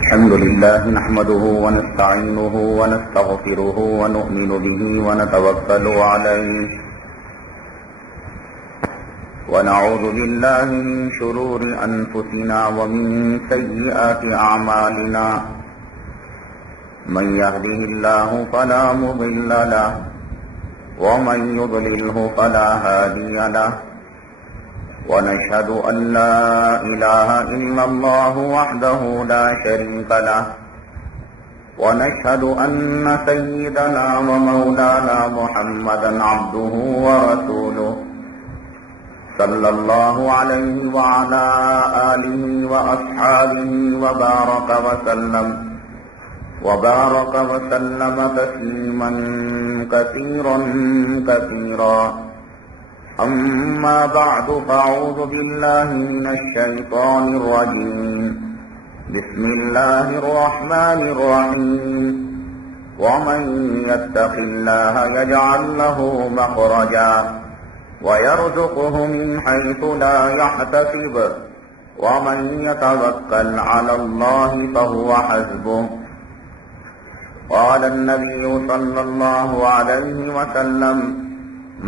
الحمد لله نحمده ونستعينه ونستغفره ونؤمن به ونتوكل عليه ونعوذ بالله من شرور أنفسنا ومن سيئات أعمالنا من يهده الله فلا مضل له ومن يضلله فلا هادي له ونشهد أن لا إله إلا الله وحده لا شريك له ونشهد أن سيدنا ومولانا محمدا عبده ورسوله صلى الله عليه وعلى آله وأصحابه وبارك وسلم تسليما كثيرا كثيرا. أما بعد فأعوذ بالله من الشيطان الرجيم. بسم الله الرحمن الرحيم. ومن يتق الله يجعل له مخرجا ويرزقه من حيث لا يحتسب ومن يتوكل على الله فهو حسبه. قال النبي صلى الله عليه وسلم: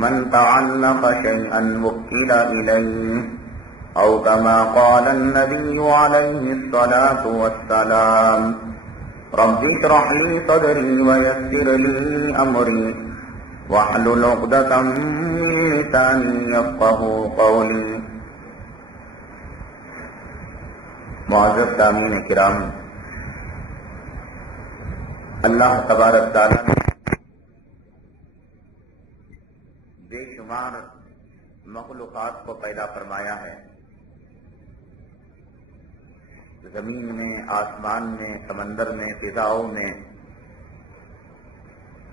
من تعلق شيئا وكل إليه، أو كما قال النبي عليه الصلاة والسلام: رب اشرح لي صدري ويسر لي أمري واحلل عقدة من لساني يفقهوا قولي. معزز سامعین کرام، اللہ تبارک تعالیٰ نے بے شمار مخلوقات کو پیدا فرمایا ہے. زمین میں، آسمان میں، سمندر میں، فضاؤں میں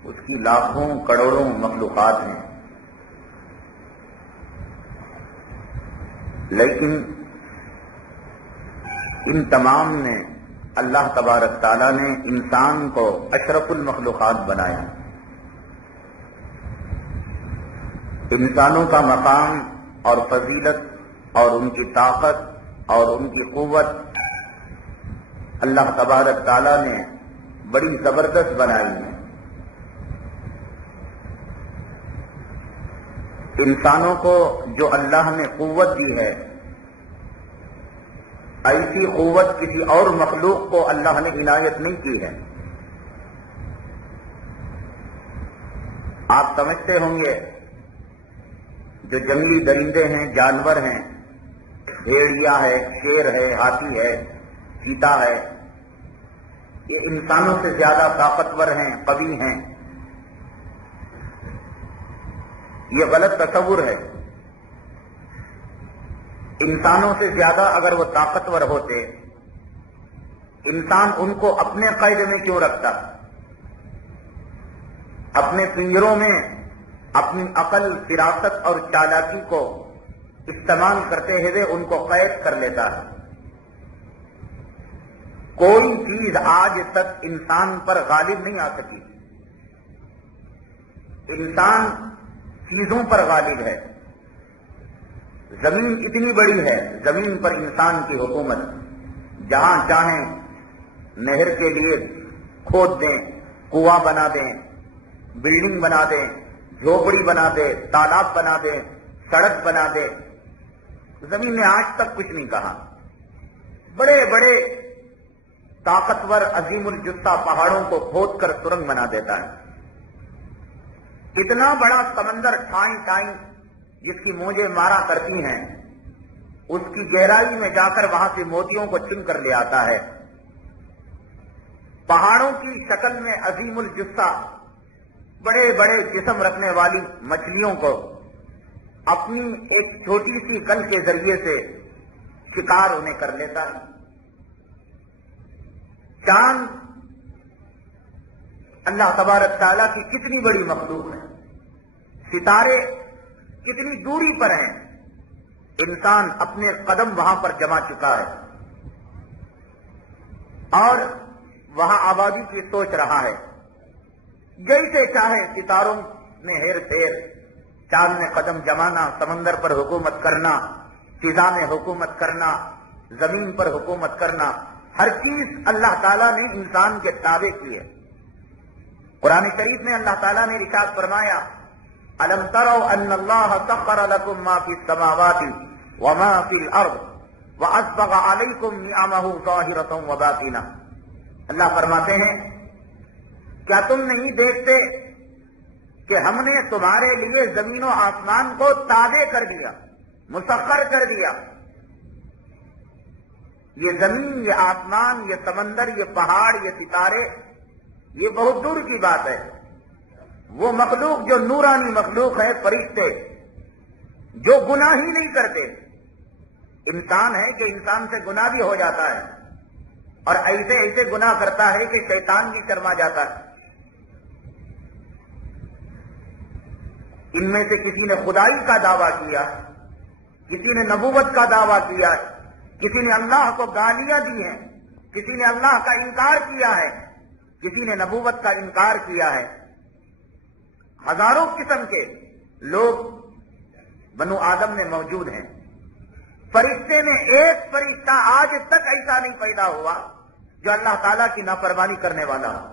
اس کی لاکھوں کروڑوں مخلوقات ہیں. لیکن ان تمام میں اللہ تبارک تعالیٰ نے انسان کو اشرف المخلوقات بنایا. انسانوں کا مقام اور فضیلت اور ان کی طاقت اور ان کی قوت اللہ تبارک تعالیٰ نے بڑی زبردست بنائی ہے. انسانوں کو جو اللہ نے قوت دی ہے، ایسی قوت کسی اور مخلوق کو اللہ نے عنایت نہیں کی ہے. آپ سمجھتے ہوں گے جو جنگلی درندے ہیں، جانور ہیں، بھیڑیا ہے، شیر ہے، ہاتھی ہے، چیتا ہے، یہ انسانوں سے زیادہ طاقتور ہیں، قوی ہیں. یہ غلط تصور ہے. انسانوں سے زیادہ اگر وہ طاقتور ہوتے، انسان ان کو اپنے قید میں کیوں رکھتا؟ اپنے پنجروں میں اپنی عقل، فراست اور چالاکی کو استعمال کرتے ہوئے ان کو قید کر لیتا ہے. کوئی چیز آج تک انسان پر غالب نہیں آ سکی. انسان چیزوں پر غالب ہے. زمین اتنی بڑی ہے، زمین پر انسان کی حکومت. جہاں چاہیں نہر کے لیے کھود دیں، کنواں بنا دیں، بلڈنگ بنا دیں، جھوپڑی بنا دے، تالاب بنا دے، سڑک بنا دے. زمین نے آج تک کچھ نہیں کہا. بڑے بڑے طاقتور عظیم الجثہ پہاڑوں کو کھود کر سرنگ بنا دیتا ہے. اتنا بڑا سمندر ٹھائیں ٹھائیں جس کی موجیں مارا کرتی ہیں، اس کی گہرائی میں جا کر وہاں سے موتیوں کو چن کر لے آتا ہے. پہاڑوں کی شکل میں عظیم الجثہ بڑے بڑے جسم رکھنے والی مچھلیوں کو اپنی ایک چھوٹی سی گل کے ذریعے سے شکار انہیں کر لیتا ہے. چاند اللہ تبارک تعالیٰ کی کتنی بڑی مخلوق ہے. ستارے کتنی دوری پر ہیں. انسان اپنے قدم وہاں پر جما چکا ہے اور وہاں آبادی کی سوچ رہا ہے. جیسے چاہے ستاروں میں ہیر پھیر، چاند میں قدم جمانا، سمندر پر حکومت کرنا، فضا میں حکومت کرنا، زمین پر حکومت کرنا، ہر چیز اللہ تعالیٰ نے انسان کے تابع کی ہے۔ قرآن شریف میں اللہ تعالیٰ نے ارشاد فرمایا الم تروا ان اللہ سخر لکم ما فی السماوات وما فی الارض واسبغ علیکم نعمہ ظاہرۃ وباطنہ۔ اللہ فرماتے ہیں کیا تم نہیں دیکھتے کہ ہم نے تمہارے لیے زمین و آسمان کو تابع کر دیا، مسخر کر دیا۔ یہ زمین، یہ آسمان، یہ سمندر، یہ پہاڑ، یہ ستارے، یہ بہت دور کی بات ہے۔ وہ مخلوق جو نورانی مخلوق ہے، فرشتے جو گناہ ہی نہیں کرتے۔ انسان ہے کہ انسان سے گناہ بھی ہو جاتا ہے، اور ایسے ایسے گناہ کرتا ہے کہ شیطان بھی شرما جاتا ہے۔ ان میں سے کسی نے خدائی کا دعویٰ کیا، کسی نے نبوت کا دعویٰ کیا، کسی نے اللہ کو گالیاں دی ہیں، کسی نے اللہ کا انکار کیا ہے، کسی نے نبوت کا انکار کیا ہے۔ ہزاروں قسم کے لوگ بنو آدم میں موجود ہیں۔ فرشتے میں ایک فرشتہ آج تک ایسا نہیں پیدا ہوا جو اللہ تعالیٰ کی نافرمانی کرنے والا ہو۔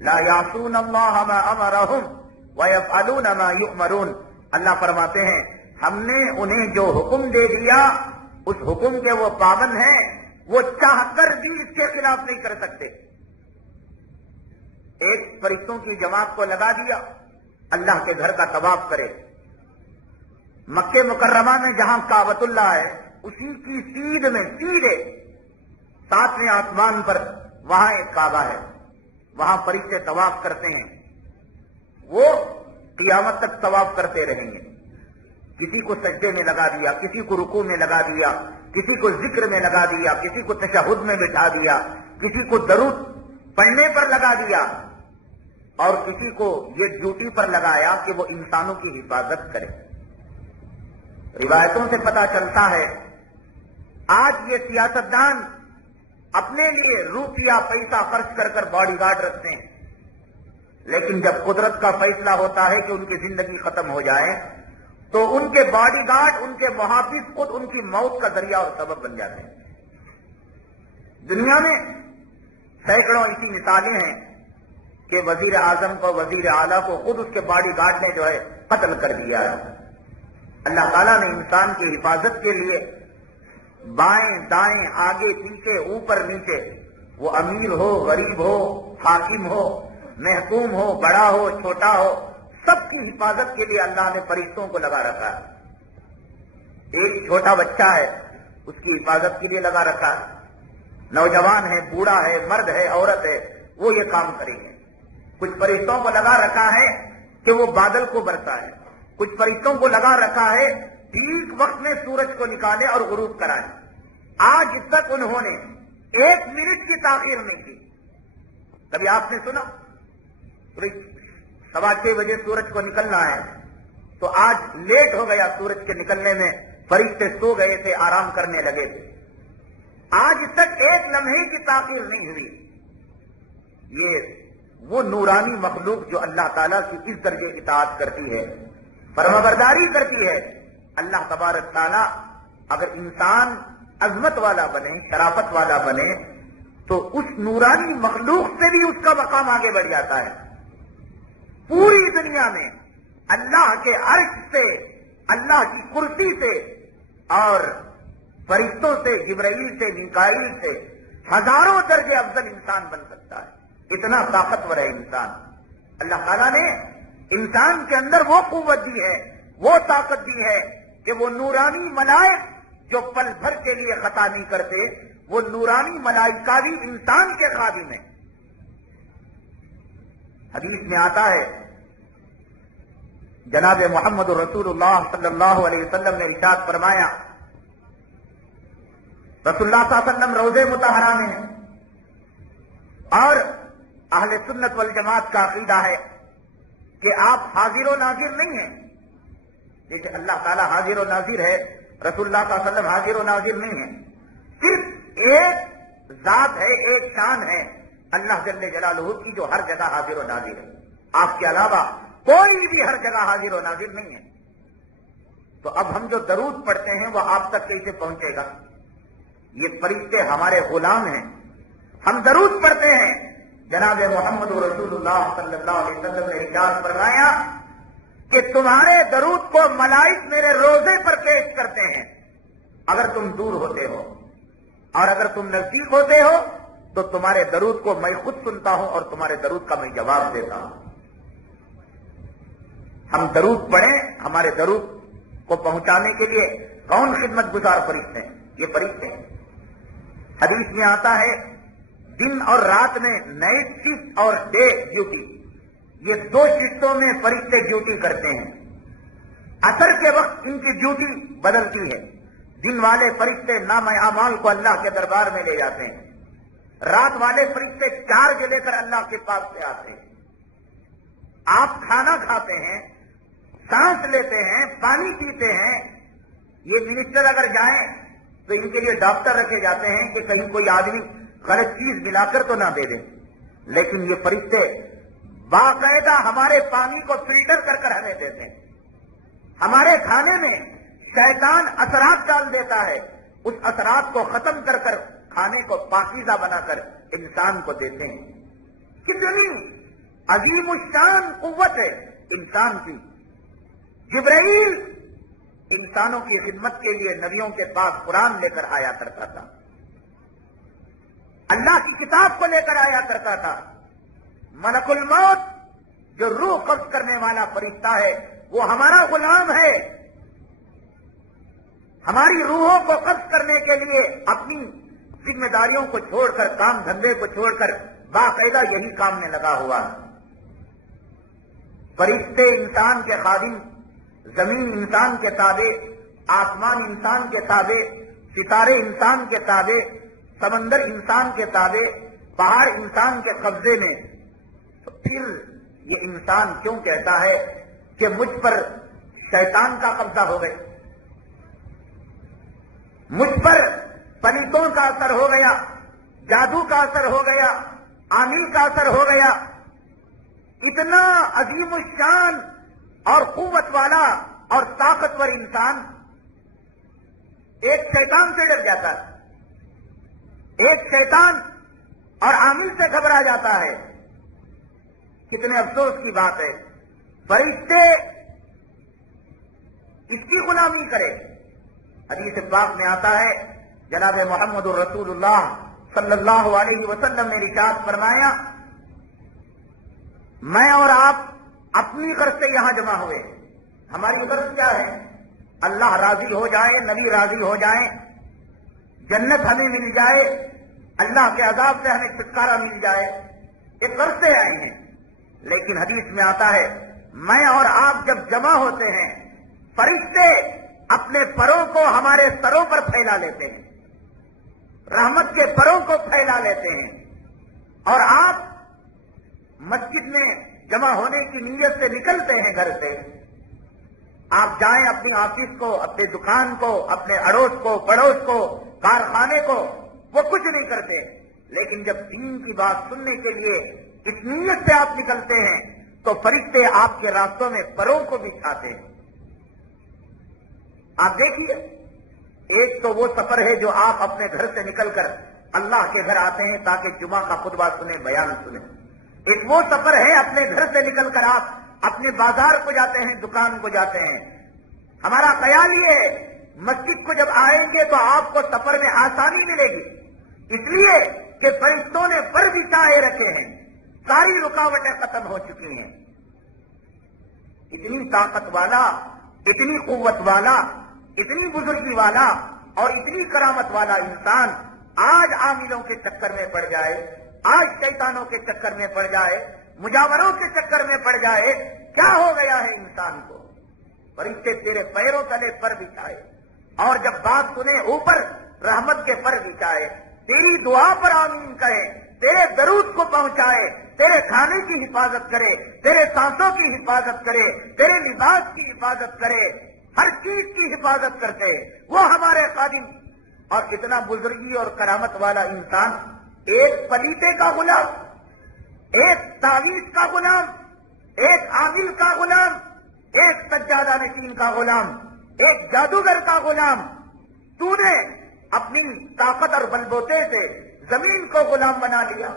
لا یعصون اللہ ما امرہم ویفعلون ما یؤمرون۔ اللہ فرماتے ہیں ہم نے انہیں جو حکم دے دیا اس حکم کے وہ پابند ہیں، وہ چاہ کر بھی اس کے خلاف نہیں کر سکتے۔ ایک فرشتوں کی جماعت کو لگا دیا اللہ کے گھر کا طواف کرے۔ مکہ مکرمہ میں جہاں کعبۃ اللہ ہے اسی کی سیدھ میں سیدھے 7ویں آسمان پر وہاں ایک کعبہ ہے، وہاں فرشتے طواف کرتے ہیں، وہ قیامت تک طواف کرتے رہیں گے۔ کسی کو سجدے میں لگا دیا، کسی کو رکوع میں لگا دیا، کسی کو ذکر میں لگا دیا، کسی کو تشہد میں بٹھا دیا، کسی کو درود پڑھنے پر لگا دیا، اور کسی کو یہ ڈیوٹی پر لگایا کہ وہ انسانوں کی حفاظت کرے۔ روایتوں سے پتہ چلتا ہے آج یہ سیاستدان اپنے لیے روپیہ پیسہ خرچ کر کر باڈی گارڈ رکھتے ہیں، لیکن جب قدرت کا فیصلہ ہوتا ہے کہ ان کی زندگی ختم ہو جائے تو ان کے باڈی گارڈ، ان کے محافظ خود ان کی موت کا ذریعہ اور سبب بن جاتے ہیں۔ دنیا میں سینکڑوں ایسی مثالیں ہیں کہ وزیر اعظم کو، وزیر اعلیٰ کو خود اس کے باڈی گارڈ نے جو ہے قتل کر دیا ہے۔ اللہ تعالیٰ نے انسان کی حفاظت کے لیے بائیں دائیں، آگے پیچھے، اوپر نیچے، وہ امیر ہو، غریب ہو، حاکم ہو، محکوم ہو، بڑا ہو، چھوٹا ہو، سب کی حفاظت کے لیے اللہ نے فرشتوں کو لگا رکھا ہے۔ ایک چھوٹا بچہ ہے اس کی حفاظت کے لیے لگا رکھا ہے، نوجوان ہے، بوڑھا ہے، مرد ہے، عورت ہے، وہ یہ کام کریں گے۔ کچھ فرشتوں کو لگا رکھا ہے کہ وہ بادل کو برسائے، کچھ فرشتوں کو لگا رکھا ہے ٹھیک وقت میں سورج کو نکالے اور غروب کرائے۔ آج تک انہوں نے 1 منٹ کی تاخیر نہیں کی۔ کبھی آپ نے سنا 6:15 بجے سورج کو نکلنا ہے تو آج لیٹ ہو گیا سورج کے نکلنے میں، فرشتے سو گئے تھے، آرام کرنے لگے تھے۔ آج تک 1 لمحے کی تاخیر نہیں ہوئی۔ یہ وہ نورانی مخلوق جو اللہ تعالیٰ کی اس درجے اطاعت کرتی ہے، فرمانبرداری کرتی ہے۔ اللہ تبارک تعالیٰ اگر انسان عظمت والا بنے، شرافت والا بنے، تو اس نورانی مخلوق سے بھی اس کا مقام آگے بڑھ جاتا ہے۔ پوری دنیا میں اللہ کے عرش سے، اللہ کی کرسی سے اور فرشتوں سے، جبرائیل سے، میکائیل سے ہزاروں درجے افضل انسان بن سکتا ہے۔ اتنا طاقتور ہے انسان۔ اللہ تعالیٰ نے انسان کے اندر وہ قوت دی ہے، وہ طاقت دی ہے کہ وہ نورانی ملائک جو پل بھر کے لیے خطا نہیں کرتے، وہ نورانی ملائکہ بھی انسان کے خادم ہیں۔ حدیث میں آتا ہے، جناب محمد رسول اللہ صلی اللہ علیہ وسلم نے ارشاد فرمایا، رسول اللہ صلی اللہ علیہ وسلم روضے مطہرہ میں ہیں، اور اہل سنت والجماعت کا عقیدہ ہے کہ آپ حاضر و ناظر نہیں ہیں۔ جیسے اللہ تعالیٰ حاضر و ناظر ہے، رسول اللہ صلی اللہ علیہ وسلم حاضر و ناظر نہیں ہیں۔ صرف ایک ذات ہے، ایک شان ہے اللہ جل جلالہ کی جو ہر جگہ حاضر و ناظر ہے۔ آپ کے علاوہ کوئی بھی ہر جگہ حاضر و ناظر نہیں ہے۔ تو اب ہم جو درود پڑھتے ہیں وہ آپ تک کیسے پہنچے گا؟ یہ فرشتے ہمارے غلام ہیں. ہم درود پڑھتے ہیں. جناب محمد رسول اللہ صلی اللہ علیہ وسلم نے ارشاد فرمایا کہ تمہارے درود کو ملائک میرے روزے پر پیش کرتے ہیں اگر تم دور ہوتے ہو، اور اگر تم نزدیک ہوتے ہو تو تمہارے درود کو میں خود سنتا ہوں اور تمہارے درود کا میں جواب دیتا ہوں. ہم درود پڑھیں. ہمارے درود کو پہنچانے کے لیے کون خدمت گزار فرشتے ہیں؟ یہ فرشتے ہیں. حدیث میں آتا ہے دن اور رات میں نائٹ شفٹ اور ڈے ڈیوٹی، یہ دو شفٹوں میں فرشتے ڈیوٹی کرتے ہیں. عصر کے وقت ان کی ڈیوٹی بدلتی ہے. دن والے فرشتے نام اعمال کو اللہ کے دربار میں لے جاتے ہیں. رات والے فرشتے چارج لے کر اللہ کے پاس سے آتے ہیں. آپ کھانا کھاتے ہیں، سانس لیتے ہیں، پانی پیتے ہیں. یہ منسٹر اگر جائیں تو ان کے لیے ڈاکٹر رکھے جاتے ہیں کہ کہیں کوئی آدمی غلط چیز ملا کر تو نہ دے دیں. لیکن یہ فرشتے باقاعدہ ہمارے پانی کو فلٹر کر کر ہمیں دیتے ہیں. ہمارے کھانے میں شیطان اثرات ڈال دیتا ہے، اس اثرات کو ختم کر کر کھانے کو پاکیزہ بنا کر انسان کو دیتے ہیں. کتنی عظیم الشان قوت ہے انسان کی. جبرائیل انسانوں کی خدمت کے لیے نبیوں کے پاس قرآن لے کر آیا کرتا تھا، اللہ کی کتاب کو لے کر آیا کرتا تھا. ملک الموت جو روح قبض کرنے والا فرشتہ ہے وہ ہمارا غلام ہے. ہماری روحوں کو قبض کرنے کے لیے اپنی ذمہ داریوں کو چھوڑ کر، کام دھندے کو چھوڑ کر باقاعدہ یہی کام میں لگا ہوا ہے. فرشتے انسان کے خادم، زمین انسان کے تابع، آسمان انسان کے تابع، ستارے انسان کے تابع، سمندر انسان کے تابع، پہاڑ انسان کے قبضے میں. تو پھر یہ انسان کیوں کہتا ہے کہ مجھ پر شیطان کا قبضہ ہو گئے، مجھ پر پلیتوں کا اثر ہو گیا، جادو کا اثر ہو گیا، عامل کا اثر ہو گیا؟ اتنا عظیم الشان اور قوت والا اور طاقتور انسان ایک شیطان سے ڈر جاتا ہے، ایک شیطان اور عامل سے گھبرا جاتا ہے. کتنے افسوس کی بات ہے. فرشتے اس کی غلامی کرے. حدیث پاک میں آتا ہے جناب محمد رسول اللہ صلی اللہ علیہ وسلم نے ارشاد فرمایا میں اور آپ اپنی غرض سے یہاں جمع ہوئے. ہماری غرض کیا ہے؟ اللہ راضی ہو جائے، نبی راضی ہو جائیں، جنت ہمیں مل جائے، اللہ کے عذاب سے ہمیں چھٹکارا مل جائے. ایک غرض سے آئے ہیں. لیکن حدیث میں آتا ہے میں اور آپ جب جمع ہوتے ہیں فرشتے اپنے پروں کو ہمارے سروں پر پھیلا لیتے ہیں، رحمت کے پروں کو پھیلا لیتے ہیں. اور آپ مسجد میں جمع ہونے کی نیت سے نکلتے ہیں گھر سے. آپ جائیں اپنی آفس کو، اپنے دکان کو، اپنے اڑوس کو، پڑوس کو، کارخانے کو، وہ کچھ نہیں کرتے. لیکن جب دین کی بات سننے کے لیے اس نیت سے آپ نکلتے ہیں تو فرشتے آپ کے راستوں میں پروں کو بچھاتے ہیں. آپ دیکھیے، ایک تو وہ سفر ہے جو آپ اپنے گھر سے نکل کر اللہ کے گھر آتے ہیں تاکہ جمعہ کا خطبہ سنیں، بیان سنیں. ایک وہ سفر ہے اپنے گھر سے نکل کر آپ اپنے بازار کو جاتے ہیں، دکان کو جاتے ہیں. ہمارا خیال یہ ہے مسجد کو جب آئیں گے تو آپ کو سفر میں آسانی ملے گی، اس لیے کہ فرشتوں نے پر بچھائے رکھے ہیں، ساری رکاوٹیں ختم ہو چکی ہیں. اتنی طاقت والا، اتنی قوت والا، اتنی بزرگی والا اور اتنی کرامت والا انسان آج عاملوں کے چکر میں پڑ جائے، آج شیطانوں کے چکر میں پڑ جائے، مجاوروں کے چکر میں پڑ جائے. کیا ہو گیا ہے انسان کو؟ فرشتے تیرے پیروں تلے پر بچھائے اور جب بات سنے اوپر رحمت کے پر بچھائے، تیری دعا پر آمین کہے، تیرے درود کو پہنچائے، تیرے کھانے کی حفاظت کرے، تیرے سانسوں کی حفاظت کرے، تیرے لباس کی حفاظت کرے، ہر چیز کی حفاظت کرتے وہ ہمارے خادم. اور اتنا بزرگی اور کرامت والا انسان ایک پلیتے کا غلام، ایک تعویذ کا غلام، ایک عامل کا غلام، ایک سجادہ نشین کا غلام، ایک جادوگر کا غلام. تو نے اپنی طاقت اور بلبوتے سے زمین کو غلام بنا لیا،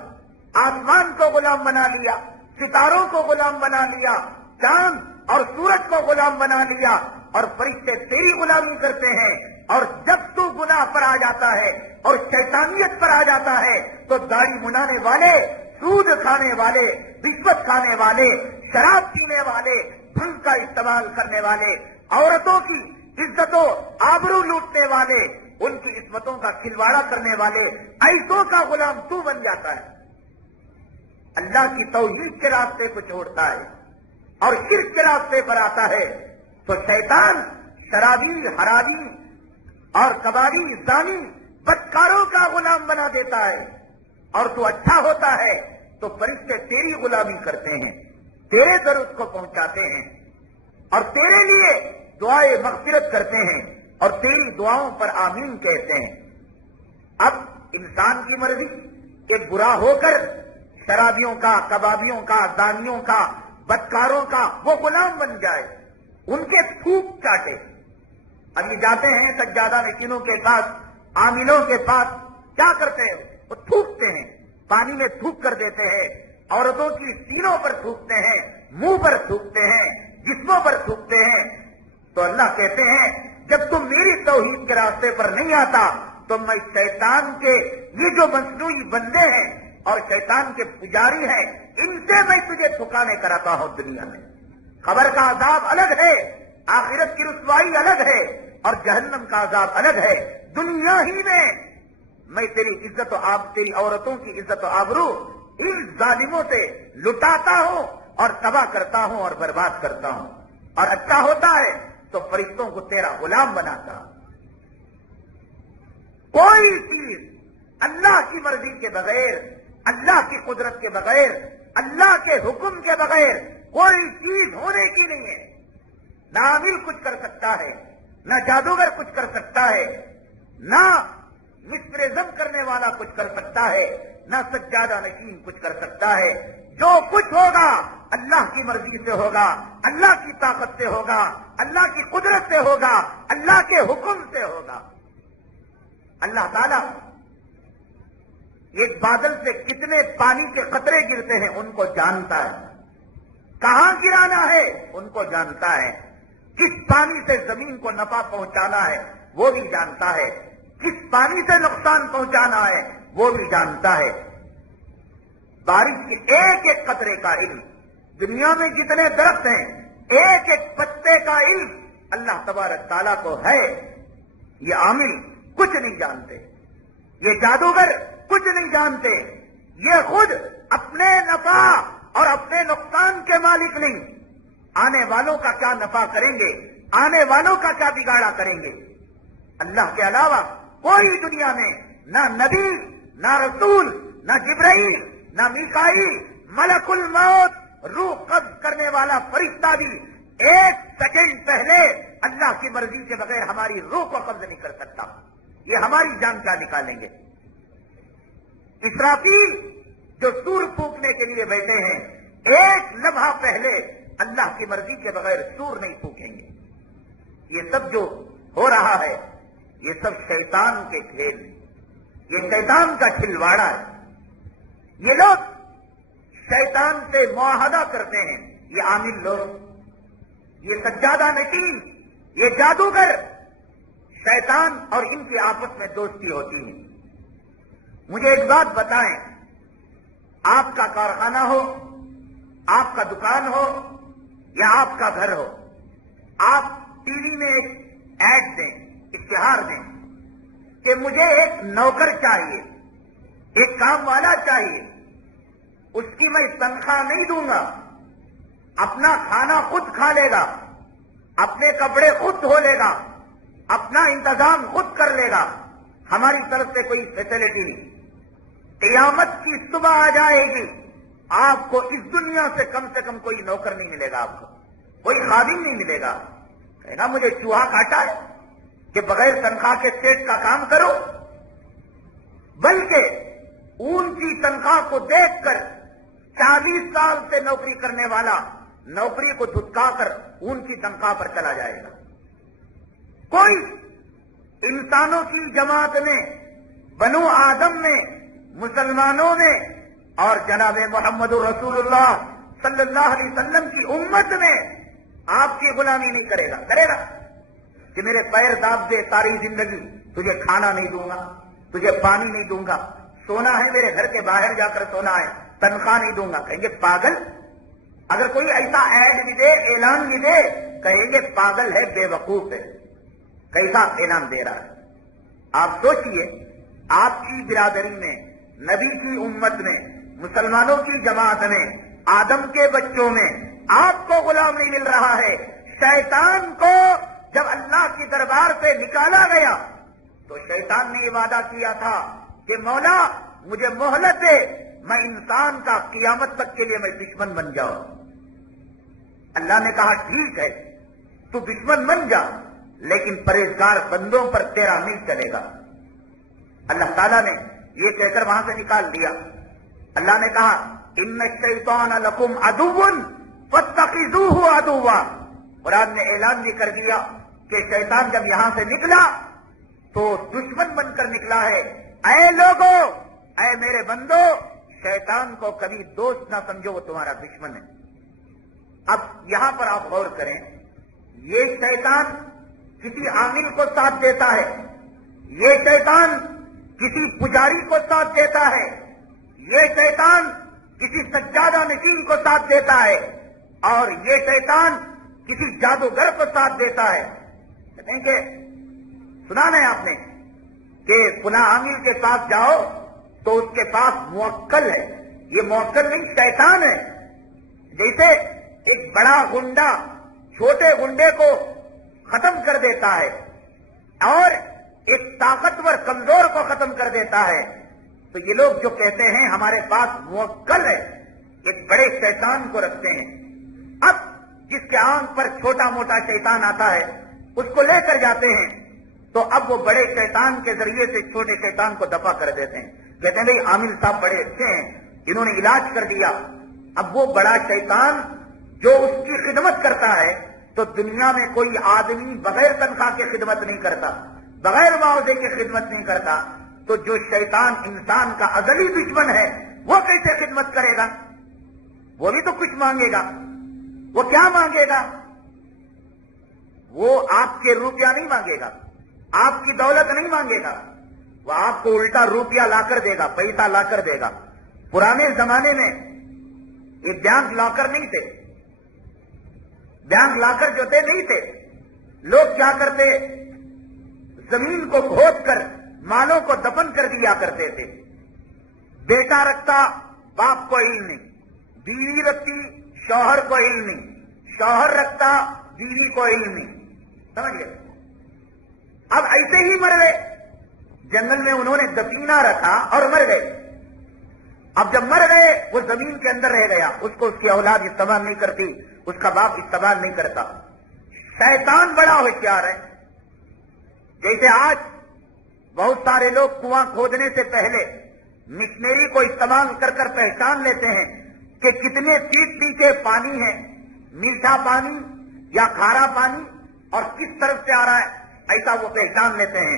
آسمان کو غلام بنا لیا، ستاروں کو غلام بنا لیا، چاند اور سورج کو غلام بنا لیا، اور فرشتے تیری غلامی کرتے ہیں۔ اور جب تو گناہ پر آ جاتا ہے اور شیطانیت پر آ جاتا ہے تو داڑھی منانے والے، سود کھانے والے، رشوت کھانے والے، شراب پینے والے، بھنگ کا استعمال کرنے والے، عورتوں کی عزت و آبرو لوٹنے والے، ان کی عصمتوں کا کھلواڑا کرنے والے، ایسوں کا غلام تو بن جاتا ہے۔ اللہ کی توحید کے راستے کو چھوڑتا ہے اور شرک کے راستے پر آتا ہے تو شیطان شرابی، حرابی اور کبابی، زانی، بدکاروں کا غلام بنا دیتا ہے۔ اور تو اچھا ہوتا ہے تو فرشتے تیری غلامی کرتے ہیں، تیرے درود کو پہنچاتے ہیں اور تیرے لیے دعائے مغفرت کرتے ہیں اور تیری دعاؤں پر آمین کہتے ہیں۔ اب انسان کی مرضی کہ برا ہو کر شرابیوں کا، کبابیوں کا، زانیوں کا، بدکاروں کا وہ غلام بن جائے، ان کے تھوک چاٹے۔ اب یہ جاتے ہیں سجادہ نشینوں کے پاس، عاملوں کے پاس، کیا کرتے ہیں؟ وہ تھوکتے ہیں، پانی میں تھوک کر دیتے ہیں، عورتوں کی سینوں پر تھوکتے ہیں، منہ پر تھوکتے ہیں، جسموں پر تھوکتے ہیں۔ تو اللہ کہتے ہیں جب تم میری توحید کے راستے پر نہیں آتا تو میں شیطان کے یہ جو مصنوعی بندے ہیں اور شیطان کے پجاری ہیں، ان سے میں تجھے تھکانے کراتا ہوں دنیا میں۔ قبر کا عذاب الگ ہے، آخرت کی رسوائی الگ ہے اور جہنم کا عذاب الگ ہے۔ دنیا ہی میں تیری عزت و تیری عورتوں کی عزت و آبرو ان ظالموں سے لٹاتا ہوں اور تباہ کرتا ہوں اور برباد کرتا ہوں، اور اچھا ہوتا ہے تو فرشتوں کو تیرا غلام بناتا ہوں۔ کوئی چیز اللہ کی مرضی کے بغیر، اللہ کی قدرت کے بغیر، اللہ کے حکم کے بغیر کوئی چیز ہونے کی نہیں ہے۔ نہ عامل کچھ کر سکتا ہے، نہ جادوگر کچھ کر سکتا ہے، نہ مسپرزم کرنے والا کچھ کر سکتا ہے، نہ سجادہ نشین کچھ کر سکتا ہے۔ جو کچھ ہوگا اللہ کی مرضی سے ہوگا، اللہ کی طاقت سے ہوگا، اللہ کی قدرت سے ہوگا، اللہ کے حکم سے ہوگا۔ اللہ تعالیٰ ایک بادل سے کتنے پانی کے قطرے گرتے ہیں ان کو جانتا ہے، کہاں گرانا ہے ان کو جانتا ہے، کس پانی سے زمین کو نفع پہنچانا ہے وہ بھی جانتا ہے، کس پانی سے نقصان پہنچانا ہے وہ بھی جانتا ہے۔ بارش کے ایک ایک قطرے کا علم، دنیا میں جتنے درخت ہیں ایک ایک پتے کا علم اللہ تبارک تعالیٰ کو ہے۔ یہ عامل کچھ نہیں جانتے، یہ جادوگر کچھ نہیں جانتے، یہ خود اپنے نفع اور اپنے نقصان کے مالک نہیں، آنے والوں کا کیا نفع کریں گے، آنے والوں کا کیا بگاڑا کریں گے۔ اللہ کے علاوہ کوئی دنیا میں نہ نبی، نہ رسول، نہ جبرائیل، نہ میکائیل، ملک الموت، روح قبض کرنے والا فرشتہ بھی ایک سیکنڈ پہلے اللہ کی مرضی کے بغیر ہماری روح کو قبض نہیں کر سکتا۔ یہ ہماری جان کیا نکالیں گے؟ اسرافیل جو سور پھونکنے کے لیے بیٹھے ہیں، ایک لمحہ پہلے اللہ کی مرضی کے بغیر سور نہیں پھونکیں گے۔ یہ سب جو ہو رہا ہے یہ سب شیطان کے کھیل، یہ شیطان کا کھلواڑا ہے۔ یہ لوگ شیطان سے معاہدہ کرتے ہیں، یہ عامل لوگ، یہ سجادہ نشین، یہ جادوگر، شیطان اور ان کی آپس میں دوستی ہوتی ہے۔ مجھے ایک بات بتائیں، آپ کا کارخانہ ہو، آپ کا دکان ہو یا آپ کا گھر ہو، آپ ٹی وی میں ایک ایڈ دیں، اشتہار دیں کہ مجھے ایک نوکر چاہیے، ایک کام والا چاہیے، اس کی میں تنخواہ نہیں دوں گا، اپنا کھانا خود کھا لے گا، اپنے کپڑے خود دھو لے گا، اپنا انتظام خود کر لے گا، ہماری طرف سے کوئی فیسلٹی نہیں۔ قیامت کی صبح آ جائے گی، آپ کو اس دنیا سے کم کوئی نوکر نہیں ملے گا، آپ کو کوئی خادم نہیں ملے گا۔ کہے گا مجھے چوہا کاٹا ہے کہ بغیر تنخواہ کے سیٹ کا کام کرو، بلکہ اون کی تنخواہ کو دیکھ کر 40 سال سے نوکری کرنے والا نوکری کو دھتکا کر اون کی تنخواہ پر چلا جائے گا۔ کوئی انسانوں کی جماعت میں، بنو آدم میں، مسلمانوں میں اور جناب محمد رسول اللہ صلی اللہ علیہ وسلم کی امت میں آپ کی غلامی نہیں کرے گا. کرے گا کہ میرے پیر داب دے ساری زندگی، تجھے کھانا نہیں دوں گا، تجھے پانی نہیں دوں گا، سونا ہے میرے گھر کے باہر جا کر سونا ہے، تنخواہ نہیں دوں گا. کہیں گے پاگل. اگر کوئی ایسا ایڈ بھی دے، اعلان بھی دے، کہیں گے پاگل ہے، بے وقوف ہے. کیسا اعلان دے رہا ہے؟ آپ سوچئے، آپ کی برادری میں، نبی کی امت میں، مسلمانوں کی جماعت میں، آدم کے بچوں میں آپ کو غلام نہیں مل رہا ہے. شیطان کو جب اللہ کی دربار سے نکالا گیا تو شیطان نے یہ وعدہ کیا تھا کہ مولا مجھے مہلت دے، میں انسان کا قیامت تک کے لیے میں دشمن بن جاؤں. اللہ نے کہا ٹھیک ہے تو دشمن بن جا، لیکن پرہیزگار بندوں پر تیرا نہیں چلے گا. اللہ تعالیٰ نے یہ کہہ کر وہاں سے نکال دیا. اللہ نے کہا ان الشیطان لکم عدو فاتخذوہ عدوا. قرآن نے اعلان بھی کر دیا کہ شیطان جب یہاں سے نکلا تو دشمن بن کر نکلا ہے. اے لوگوں، اے میرے بندو، شیطان کو کبھی دوست نہ سمجھو، وہ تمہارا دشمن ہے. اب یہاں پر آپ غور کریں، یہ شیطان کسی عامل کو ساتھ دیتا ہے، یہ شیطان کسی پجاری کو ساتھ دیتا ہے، یہ شیطان کسی سجادہ نشین کو ساتھ دیتا ہے، اور یہ شیطان کسی جادوگر کو ساتھ دیتا ہے. کہتے ہیں کہ سنا ہے آپ نے کہ فلاں عامل کے پاس جاؤ تو اس کے پاس موکل ہے. یہ موکل نہیں، شیطان ہے. جیسے ایک بڑا گنڈا چھوٹے گنڈے کو ختم کر دیتا ہے اور ایک طاقتور کمزور کو ختم کر دیتا ہے، تو یہ لوگ جو کہتے ہیں ہمارے پاس موکل ہے، ایک بڑے شیطان کو رکھتے ہیں. اب جس کے آنکھ پر چھوٹا موٹا شیطان آتا ہے اس کو لے کر جاتے ہیں، تو اب وہ بڑے شیطان کے ذریعے سے چھوٹے شیطان کو دفع کر دیتے ہیں. کہتے ہیں بھائی عامل صاحب بڑے اچھے ہیں، انہوں نے علاج کر دیا. اب وہ بڑا شیطان جو اس کی خدمت کرتا ہے، تو دنیا میں کوئی آدمی بغیر تنخواہ کی خدمت نہیں کرتا، بغیر معاوضے کی خدمت نہیں کرتا. تو جو شیطان انسان کا ازلی دشمن ہے وہ کیسے خدمت کرے گا؟ وہ بھی تو کچھ مانگے گا. وہ کیا مانگے گا؟ وہ آپ کے روپیہ نہیں مانگے گا، آپ کی دولت نہیں مانگے گا، وہ آپ کو الٹا روپیہ لا کر دے گا، پیسہ لا کر دے گا. پرانے زمانے میں یہ بینک لاکر نہیں تھے، بینک لاکر جو تھے نہیں تھے. لوگ کیا کرتے، زمین کو کھود کر مالوں کو دفن کر دیا کرتے تھے. بیٹا رکھتا باپ کو علم نہیں، بیوی رکھتی شوہر کو علم نہیں، شوہر رکھتا بیوی کو علم نہیں. سمجھ گئے؟ اب ایسے ہی مر گئے. جنگل میں انہوں نے دفینہ رکھا اور مر گئے. اب جب مر گئے وہ زمین کے اندر رہ گیا، اس کو اس کی اولاد استعمال نہیں کرتی، اس کا باپ استعمال نہیں کرتا. شیطان بڑا ہوشیار ہے. جیسے آج بہت سارے لوگ کنواں کھودنے سے پہلے مشنری کو استعمال کر کر پہچان لیتے ہیں کہ کتنے فیٹ نیچے پانی ہے، میٹھا پانی یا کھارا پانی، اور کس طرف سے آ رہا ہے، ایسا وہ پہچان لیتے ہیں.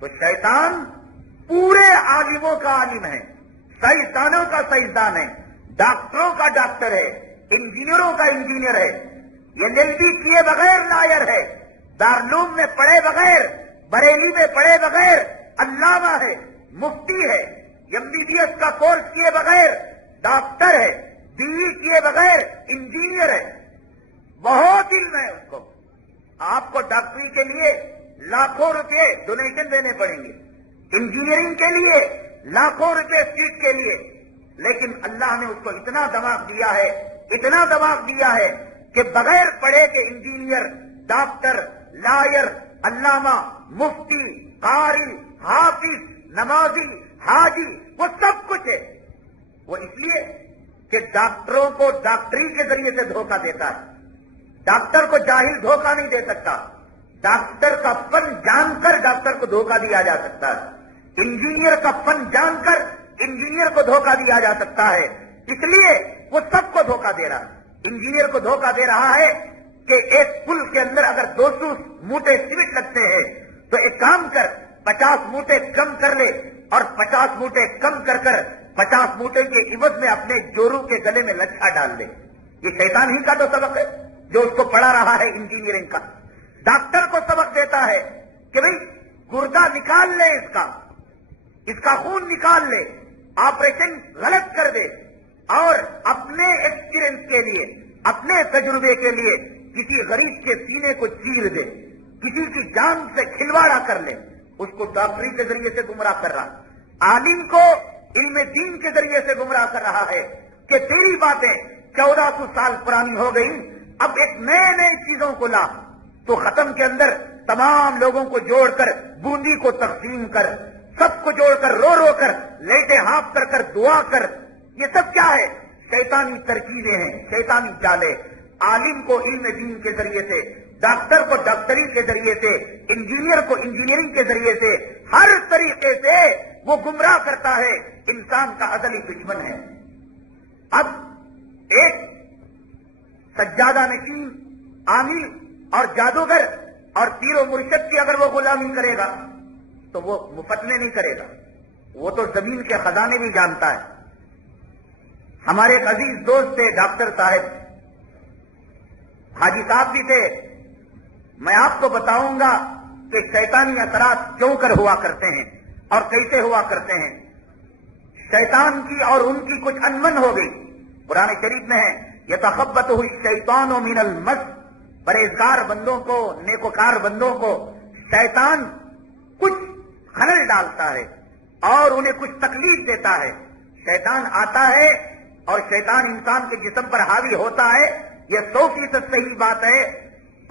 تو شیطان پورے عالموں کا عالم ہے، سائنسدانوں کا سائنسدان ہے، ڈاکٹروں کا ڈاکٹر ہے، انجینئروں کا انجینئر ہے. یہ LLB کیے بغیر لائر ہے، دارالعلوم میں پڑھے بغیر، بریلی میں پڑھے بغیر علامہ ہے، مفتی ہے، MBBS کا کورس کیے بغیر ڈاکٹر ہے، BE کیے بغیر انجینئر ہے. بہت علم ہے اس کو. آپ کو ڈاکٹری کے لیے لاکھوں روپے ڈونیشن دینے پڑیں گے، انجینئرنگ کے لیے لاکھوں روپے سیٹ کے لیے. لیکن اللہ نے اس کو اتنا دماغ دیا ہے، اتنا دماغ دیا ہے کہ بغیر پڑھے کے انجینئر، ڈاکٹر، لائر، علامہ، مفتی، قاری، حافظ، نمازی، حاجی، وہ سب کچھ ہے. وہ اس لیے کہ ڈاکٹروں کو ڈاکٹری کے ذریعے سے دھوکہ دیتا ہے. ڈاکٹر کو جاہل دھوکہ نہیں دے سکتا. ڈاکٹر کا فن جان کر ڈاکٹر کو دھوکہ دیا جا سکتا ہے. انجینئر کا فن جان کر انجینئر کو دھوکہ دیا جا سکتا ہے. اس لیے وہ سب کو دھوکہ دے رہا ہے. انجینئر کو دھوکہ دے رہا ہے کہ ایک پل کے اندر اگر 200 موٹے سیمنٹ لگتے ہیں تو ایک کام کر، 50 موٹے کم کر لے اور 50 موٹے کم کر 50 موٹے کے عوض میں اپنے جورو کے گلے میں لچھا ڈال دے۔ یہ شیطان ہی کا تو سبق ہے جو اس کو پڑھا رہا ہے انجینئرنگ کا۔ ڈاکٹر کو سبق دیتا ہے کہ بھئی گردہ نکال لے، اس کا خون نکال لے، آپریشن غلط کر دے، اور اپنے ایکسپیرئنس کے لیے، اپنے تجربے کے لیے کسی غریب کے سینے کو چیر دے، کسی کی جان سے کھلواڑا کر لے، اس کو ڈاکٹری کے ذریعے سے گمراہ کر رہا۔ عالم کو علم دین کے ذریعے سے گمراہ کر رہا ہے کہ تیری باتیں 1400 سال پرانی ہو گئی، اب ایک نئے چیزوں کو لا، تو ختم کے اندر تمام لوگوں کو جوڑ کر بوندی کو تقسیم کر، سب کو جوڑ کر رو رو کر لیٹے ہانپ کر دعا کر، یہ سب کیا ہے؟ شیطانی ترکیبیں ہیں، شیطانی چالیں۔ عالم کو علم دین کے ذریعے سے، ڈاکٹر کو ڈاکٹری کے ذریعے سے، انجینئر کو انجینئرنگ کے ذریعے سے، ہر طریقے سے وہ گمراہ کرتا ہے، انسان کا ازلی دشمن ہے۔ اب ایک سجادہ نشین عامل اور جادوگر اور پیر و مرشد کی اگر وہ غلامی کرے گا تو وہ مفت میں نہیں کرے گا، وہ تو زمین کے خزانے بھی جانتا ہے۔ ہمارے ایک عزیز دوست تھے ڈاکٹر صاحب، حاجی صاحب بھی تھے۔ میں آپ کو بتاؤں گا کہ شیطانی اثرات کیوں کر ہوا کرتے ہیں اور کیسے ہوا کرتے ہیں۔ شیطان کی اور ان کی کچھ انمن ہو گئی۔ قرآن شریف میں ہے یتخبطہ الشیطان من المس، پرہیزگار بندوں کو، نیکوکار بندوں کو شیطان کچھ خلل ڈالتا ہے اور انہیں کچھ تکلیف دیتا ہے۔ شیطان آتا ہے اور شیطان انسان کے جسم پر حاوی ہوتا ہے، یہ 100% صحیح بات ہے،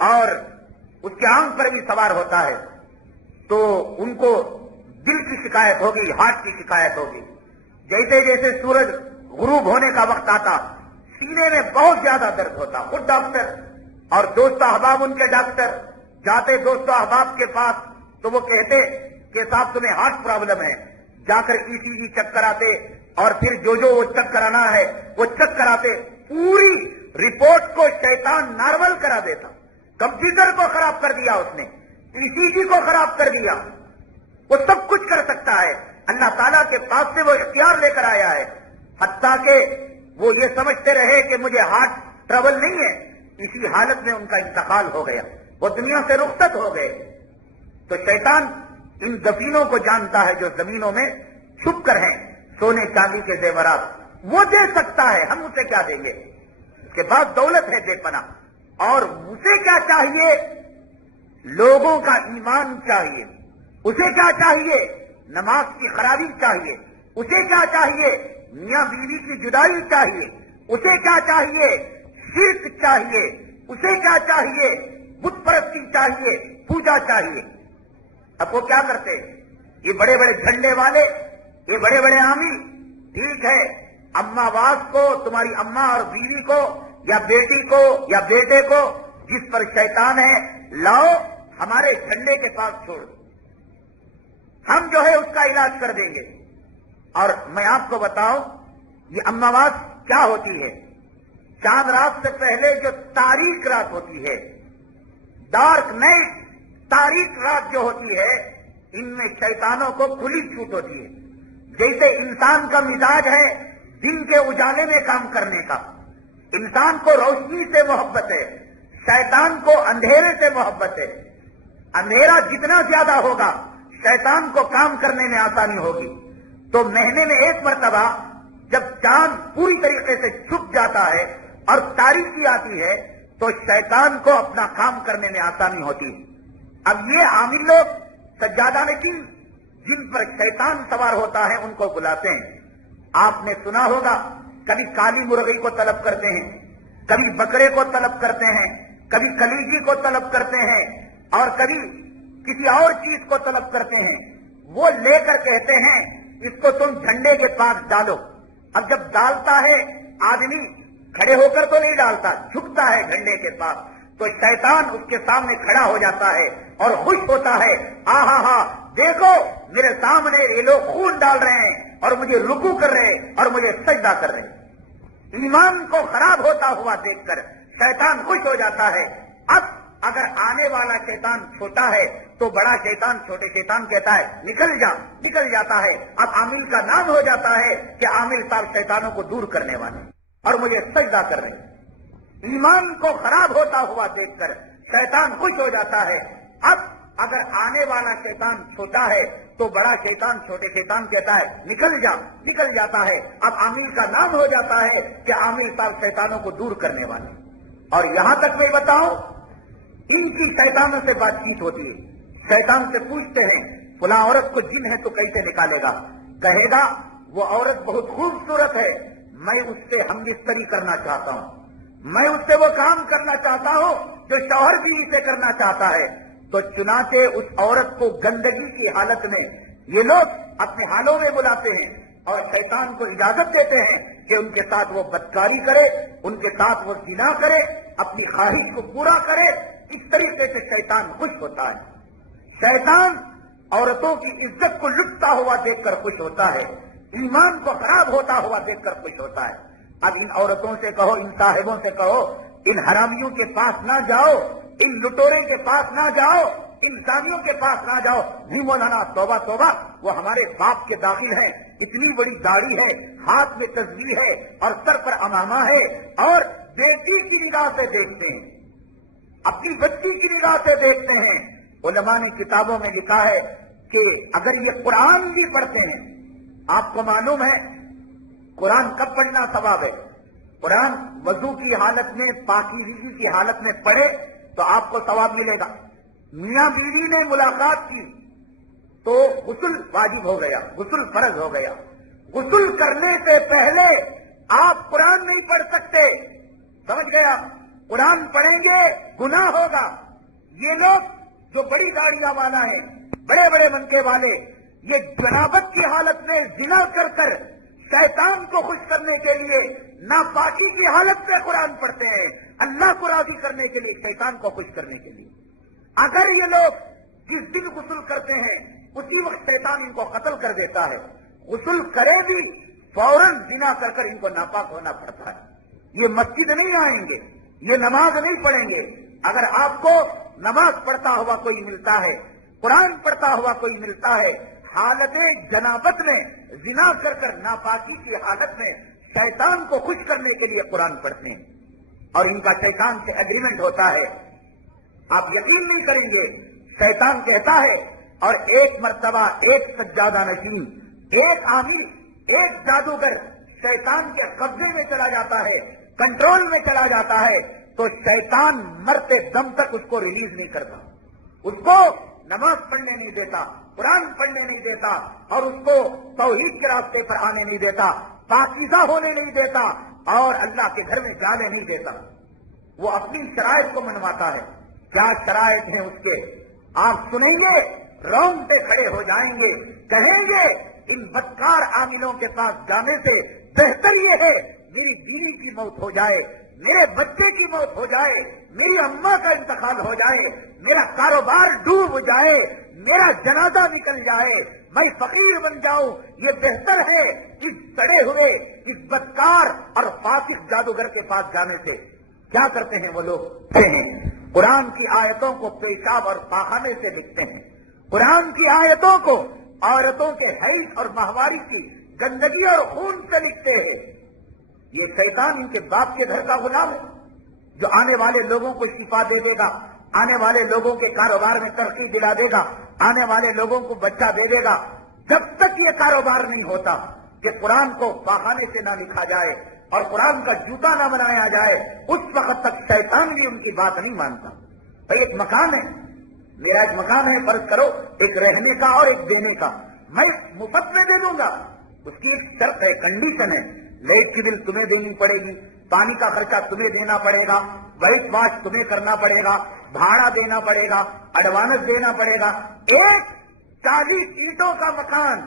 اور اس کے آنکھ پر بھی سوار ہوتا ہے، تو ان کو دل کی شکایت ہوگی، ہارٹ کی شکایت ہوگی۔ جیسے جیسے سورج غروب ہونے کا وقت آتا سینے میں بہت زیادہ درد ہوتا۔ خود ڈاکٹر اور دوست احباب ان کے ڈاکٹر جاتے دوست احباب کے پاس تو وہ کہتے کہ صاحب تمہیں ہارٹ پرابلم ہے، جا کر ECG چیک کراتے اور پھر جو وہ چیک کرانا ہے وہ چیک کراتے، پوری رپورٹ کو شیطان نارمل کرا دیتا۔ کمپیوٹر کو خراب کر دیا اس نے، ECG کو خراب کر دیا، وہ سب کچھ کر سکتا ہے۔ اللہ تعالیٰ کے پاس سے وہ اختیار لے کر آیا ہے، حتیٰ کہ وہ یہ سمجھتے رہے کہ مجھے ہارٹ ٹربل نہیں ہے، اسی حالت میں ان کا انتقال ہو گیا، وہ دنیا سے رخصت ہو گئے۔ تو شیطان ان دفینوں کو جانتا ہے جو زمینوں میں چھپ کر ہیں، سونے چاندی کے زیورات وہ دے سکتا ہے، ہم اسے کیا دیں گے؟ اس کے بعد دولت ہے بے پناہ، اور اسے کیا چاہیے؟ لوگوں کا ایمان چاہیے، اسے کیا چاہیے؟ نماز کی خرابی چاہیے، اسے کیا چاہیے؟ میاں بیوی کی جدائی چاہیے، اسے کیا چاہیے؟ شرک چاہیے، اسے کیا چاہیے؟ بت پرستی چاہیے، پوجا چاہیے۔ اب وہ کیا کرتے؟ یہ بڑے بڑے جھنڈے والے، یہ بڑے بڑے عامی، ٹھیک ہے، اماں واس کو، تمہاری اماں اور بیوی کو یا بیٹی کو یا بیٹے کو جس پر شیطان ہے لاؤ ہمارے جھنڈے کے پاس چھوڑ، ہم جو ہے اس کا علاج کر دیں گے۔ اور میں آپ کو بتاؤں یہ اماواس کیا ہوتی ہے؟ چاند رات سے پہلے جو تاریک رات ہوتی ہے، ڈارک نائٹ، تاریک رات جو ہوتی ہے، ان میں شیطانوں کو کھلی چھوٹ ہوتی ہے۔ جیسے انسان کا مزاج ہے دن کے اجالے میں کام کرنے کا، انسان کو روشنی سے محبت ہے، شیطان کو اندھیرے سے محبت ہے۔ اندھیرا جتنا زیادہ ہوگا شیطان کو کام کرنے میں آسانی ہوگی۔ تو مہینے میں ایک مرتبہ جب چاند پوری طریقے سے چھپ جاتا ہے اور تاریکی آتی ہے تو شیطان کو اپنا کام کرنے میں آسانی ہوتی ہے۔ اب یہ عامل لوگ سجادہ نشین جن پر شیطان سوار ہوتا ہے ان کو بلاتے ہیں۔ آپ نے سنا ہوگا کبھی کالی مرغی کو طلب کرتے ہیں، کبھی بکرے کو طلب کرتے ہیں، کبھی کلیجی کو طلب کرتے ہیں، اور کبھی کسی اور چیز کو طلب کرتے ہیں۔ وہ لے کر کہتے ہیں اس کو تم جھنڈے کے پاس ڈالو۔ اب جب ڈالتا ہے آدمی کھڑے ہو کر تو نہیں ڈالتا، جھکتا ہے جھنڈے کے پاس، تو شیطان اس کے سامنے کھڑا ہو جاتا ہے اور خوش ہوتا ہے، ہاں دیکھو میرے سامنے یہ لوگ خون ڈال رہے ہیں اور مجھے رکوع کر رہے ہیں اور مجھے سجدہ کر رہے ہیں۔ ایمان کو خراب ہوتا ہوا دیکھ کر شیطان خوش ہو جاتا ہے۔ اب اگر آنے والا شیطان چھوٹا ہے تو بڑا شیطان چھوٹے شیطان کہتا ہے نکل جاتا ہے. اب عامل کا نام ہو جاتا ہے کہ عامل صاحب شیطانوں کو دور کرنے والے اور مجھے سجدہ کر رہے ہیں. ایمان کو خراب ہوتا ہوا دیکھ کر شیطان خوش ہو جاتا ہے. اب اگر آنے والا شیطان چھوٹا ہے تو بڑا شیطان چھوٹے شیطان کہتا ہے نکل جاتا ہے. اب عامل کا نام ہو جاتا ہے کہ عامل صاحب شیطانوں کو دور کرنے والے. اور یہاں تک میں بتاؤں ان کی شیطانوں سے بات چیت ہوتی ہے. شیطان سے پوچھتے ہیں فلاں عورت کو جن ہے تو کیسے نکالے گا؟ کہے گا وہ عورت بہت خوبصورت ہے، میں اس سے ہم بستری کرنا چاہتا ہوں، میں اس سے وہ کام کرنا چاہتا ہوں جو شوہر بھی اسے کرنا چاہتا ہے. تو چنانچہ اس عورت کو گندگی کی حالت میں یہ لوگ اپنے حالوں میں بلاتے ہیں اور شیطان کو اجازت دیتے ہیں کہ ان کے ساتھ وہ بدکاری کرے، ان کے ساتھ وہ زنا کرے، اپنی خواہش کو پورا کرے. اس طریقے سے شیطان خوش ہوتا ہے. شیطان عورتوں کی عزت کو لٹتا ہوا دیکھ کر خوش ہوتا ہے، ایمان کو خراب ہوتا ہوا دیکھ کر خوش ہوتا ہے. اب ان عورتوں سے کہو، ان صاحبوں سے کہو، ان حرامیوں کے پاس نہ جاؤ، ان لٹورے کے پاس نہ جاؤ، ان زانیوں کے پاس نہ جاؤ. نہیں مولانا توبہ توبہ، وہ ہمارے باپ کے داخل ہیں، اتنی بڑی داڑھی ہے، ہاتھ میں تسبیح ہے اور سر پر امامہ ہے اور بیٹی کی نگاہ سے دیکھتے ہیں، اپنی بچی کی نگاہ سے دیکھتے ہیں. علماء نے کتابوں میں لکھا ہے کہ اگر یہ قرآن بھی پڑھتے ہیں، آپ کو معلوم ہے قرآن کب پڑھنا ثواب ہے؟ قرآن وضو کی حالت میں، پاکیزگی کی حالت میں پڑھے تو آپ کو ثواب ملے گا. میاں بیوی نے ملاقات کی تو غسل واجب ہو گیا، غسل فرض ہو گیا. غسل کرنے سے پہلے آپ قرآن نہیں پڑھ سکتے، سمجھ گیا؟ قرآن پڑھیں گے گناہ ہوگا. یہ لوگ جو بڑی گاڑیاں والا ہیں، بڑے بڑے منقے والے، یہ جنابت کی حالت میں زنا کر کر شیطان کو خوش کرنے کے لیے ناپاکی کی حالت میں قرآن پڑھتے ہیں، اللہ کو راضی کرنے کے لیے، شیطان کو خوش کرنے کے لیے. اگر یہ لوگ جس دن غسل کرتے ہیں اسی وقت شیطان ان کو قتل کر دیتا ہے. غسل کرے بھی فوراً زنا کر کر ان کو ناپاک ہونا پڑتا ہے. یہ مسجد نہیں آئیں گے، یہ نماز نہیں پڑھیں گے. اگر آپ کو نماز پڑھتا ہوا کوئی ملتا ہے، قرآن پڑھتا ہوا کوئی ملتا ہے، حالت جنابت میں زنا کر کر ناپاکی کی حالت میں شیطان کو خوش کرنے کے لیے قرآن پڑھتے ہیں اور ان کا شیطان سے ایگریمنٹ ہوتا ہے. آپ یقین نہیں کریں گے، شیطان کہتا ہے اور ایک مرتبہ ایک سجادہ نشین، ایک عامل، ایک جادوگر شیطان کے قبضے میں چلا جاتا ہے، کنٹرول میں چلا جاتا ہے تو شیطان مرتے دم تک اس کو ریلیز نہیں کرتا، اس کو نماز پڑھنے نہیں دیتا، قرآن پڑھنے نہیں دیتا اور اس کو توحید کے راستے پر آنے نہیں دیتا، پاکیزہ ہونے نہیں دیتا اور اللہ کے گھر میں جانے نہیں دیتا. وہ اپنی شرائط کو منواتا ہے. کیا شرائط ہیں اس کے؟ آپ سنیں گے رونگٹے کھڑے ہو جائیں گے، کہیں گے ان بدکار عاملوں کے پاس جانے سے بہتر یہ ہے میری بیوی کی موت ہو جائے، میرے بچے کی موت ہو جائے، میری اماں کا انتقال ہو جائے، میرا کاروبار ڈوب جائے، میرا جنازہ نکل جائے، میں فقیر بن جاؤں، یہ بہتر ہے اس سڑے ہوئے، اس بدکار اور فاسق جادوگر کے پاس جانے سے. کیا کرتے ہیں وہ لوگ؟ قرآن کی آیتوں کو پیشاب اور پاخانے سے لکھتے ہیں، قرآن کی آیتوں کو عورتوں کے حیض اور ماہواری کی گندگی اور خون سے لکھتے ہیں. یہ شیطان ان کے باپ کے گھر کا غلام ہے جو آنے والے لوگوں کو شفا دے دے گا، آنے والے لوگوں کے کاروبار میں ترقی دلا دے گا، آنے والے لوگوں کو بچہ دے دے گا. جب تک یہ کاروبار نہیں ہوتا کہ قرآن کو پاخانے سے نہ لکھا جائے اور قرآن کا جوتا نہ بنایا جائے، اس وقت تک شیطان بھی ان کی بات نہیں مانتا. بھائی ایک مکان ہے، میرا ایک مکان ہے، فرض کرو ایک رہنے کا اور ایک دینے کا، میں مفت میں دے دوں گا. اس کی ایک شرط ہے، کنڈیشن ہے، لائٹ کی بل تمہیں دینی پڑے گی، پانی کا خرچہ تمہیں دینا پڑے گا، وائٹ واش تمہیں کرنا پڑے گا، بھاڑا دینا پڑے گا، ایڈوانس دینا پڑے گا. ایک 40 اینٹوں کا مکان،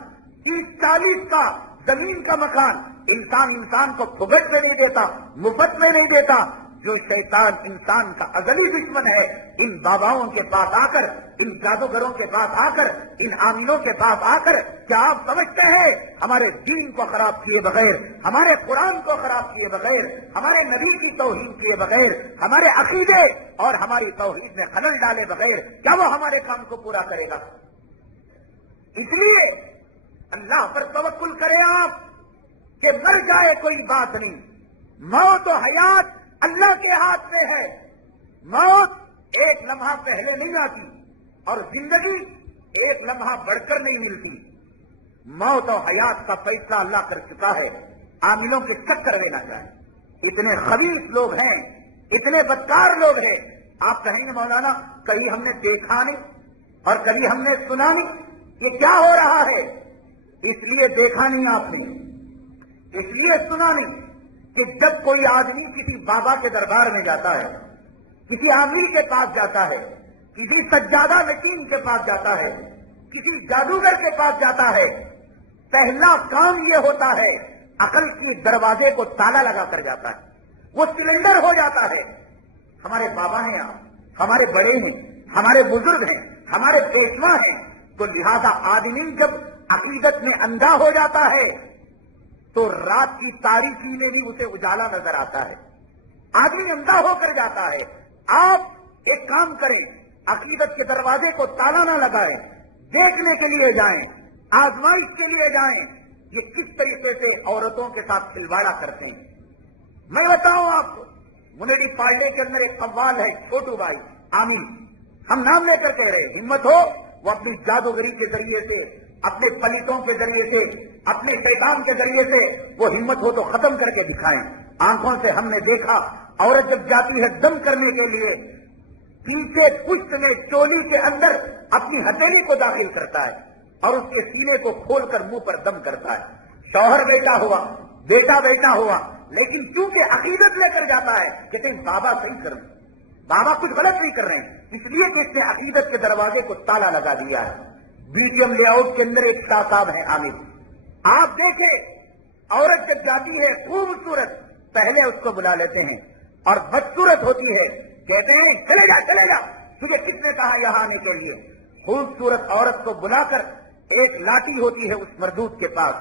30-40 کا زمین کا مکان انسان کو پھگٹ میں نہیں دیتا، مفت میں نہیں دیتا. جو شیطان انسان کا ازلی دشمن ہے، ان باباؤں کے پاس آ کر ان جادوگروں کے پاس آ کر، ان عاملوں کے پاس آ کر کیا آپ سمجھتے ہیں ہمارے دین کو خراب کیے بغیر، ہمارے قرآن کو خراب کیے بغیر، ہمارے نبی کی توہین کیے بغیر، ہمارے عقیدے اور ہماری توحید میں خلل ڈالے بغیر کیا وہ ہمارے کام کو پورا کرے گا؟ اس لیے اللہ پر توکل کریں آپ کہ مر جائے کوئی بات نہیں، موت و حیات اللہ کے ہاتھ میں ہے۔ موت ایک لمحہ پہلے نہیں آتی اور زندگی ایک لمحہ بڑھ کر نہیں ملتی۔ موت و حیات کا فیصلہ اللہ کر چکا ہے، عاملوں کے چکر میں نہ جائیں۔ اتنے خبیث لوگ ہیں، اتنے بدکار لوگ ہیں، آپ کہیں گے مولانا کبھی ہم نے دیکھا نہیں اور کبھی ہم نے سنا نہیں، یہ کیا ہو رہا ہے؟ اس لیے دیکھا نہیں آپ نے، اس لیے سنا نہیں کہ جب کوئی آدمی کسی بابا کے دربار میں جاتا ہے، کسی عامل کے پاس جاتا ہے، کسی سجادہ نشین کے پاس جاتا ہے، کسی جادوگر کے پاس جاتا ہے، پہلا کام یہ ہوتا ہے عقل کی دروازے کو تالا لگا کر جاتا ہے، وہ سلنڈر ہو جاتا ہے۔ ہمارے بابا ہیں آپ، ہمارے بڑے ہیں، ہمارے بزرگ ہیں، ہمارے پیشوا ہیں، تو لہذا آدمی جب عقیدت میں اندھا ہو جاتا ہے تو رات کی تاریکی میں بھی اسے اجالا نظر آتا ہے، آدمی اندھا ہو کر جاتا ہے۔ آپ ایک کام کریں، عقیدت کے دروازے کو تالا نہ لگائیں، دیکھنے کے لیے جائیں، آزمائش کے لیے جائیں یہ کس طریقے سے عورتوں کے ساتھ کھلواڑا کرتے ہیں۔ میں بتاؤں آپ کو، منڈی پارلے کے اندر ایک قوال ہے چھوٹو بھائی عامل، ہم نام لے کر کہہ رہے ہیں، ہمت ہو وہ اپنی جادوگری کے ذریعے سے، اپنے پلیتوں کے ذریعے سے، اپنے شیطان کے ذریعے سے وہ ہمت ہو تو ختم کر کے دکھائیں۔ آنکھوں سے ہم نے دیکھا عورت جب جاتی ہے دم کرنے کے لیے، پیچھے پشت میں چولی کے اندر اپنی ہتھیلی کو داخل کرتا ہے اور اس کے سینے کو کھول کر منہ پر دم کرتا ہے۔ شوہر بیٹا ہوا، بیٹا بیٹا ہوا، لیکن کیونکہ عقیدت لے کر جاتا ہے کہتے ہیں بابا صحیح کر رہے ہیں، بابا کچھ غلط نہیں کر رہے ہیں، اس لیے کہ اس نے عقیدت کے دروازے کو تالا لگا دیا ہے۔ BGM لے آؤٹ کے اندر ایک شاہ صاحب ہیں عامل، آپ دیکھیں عورت جب جاتی ہے خوبصورت، پہلے اس کو بلا لیتے ہیں اور بدصورت ہوتی ہے کہتے ہیں چلے جا چلے جا، تجھے کس نے کہا یہاں آنے کے لیے؟ خوبصورت عورت کو بلا کر ایک لاٹھی ہوتی ہے اس مردود کے پاس،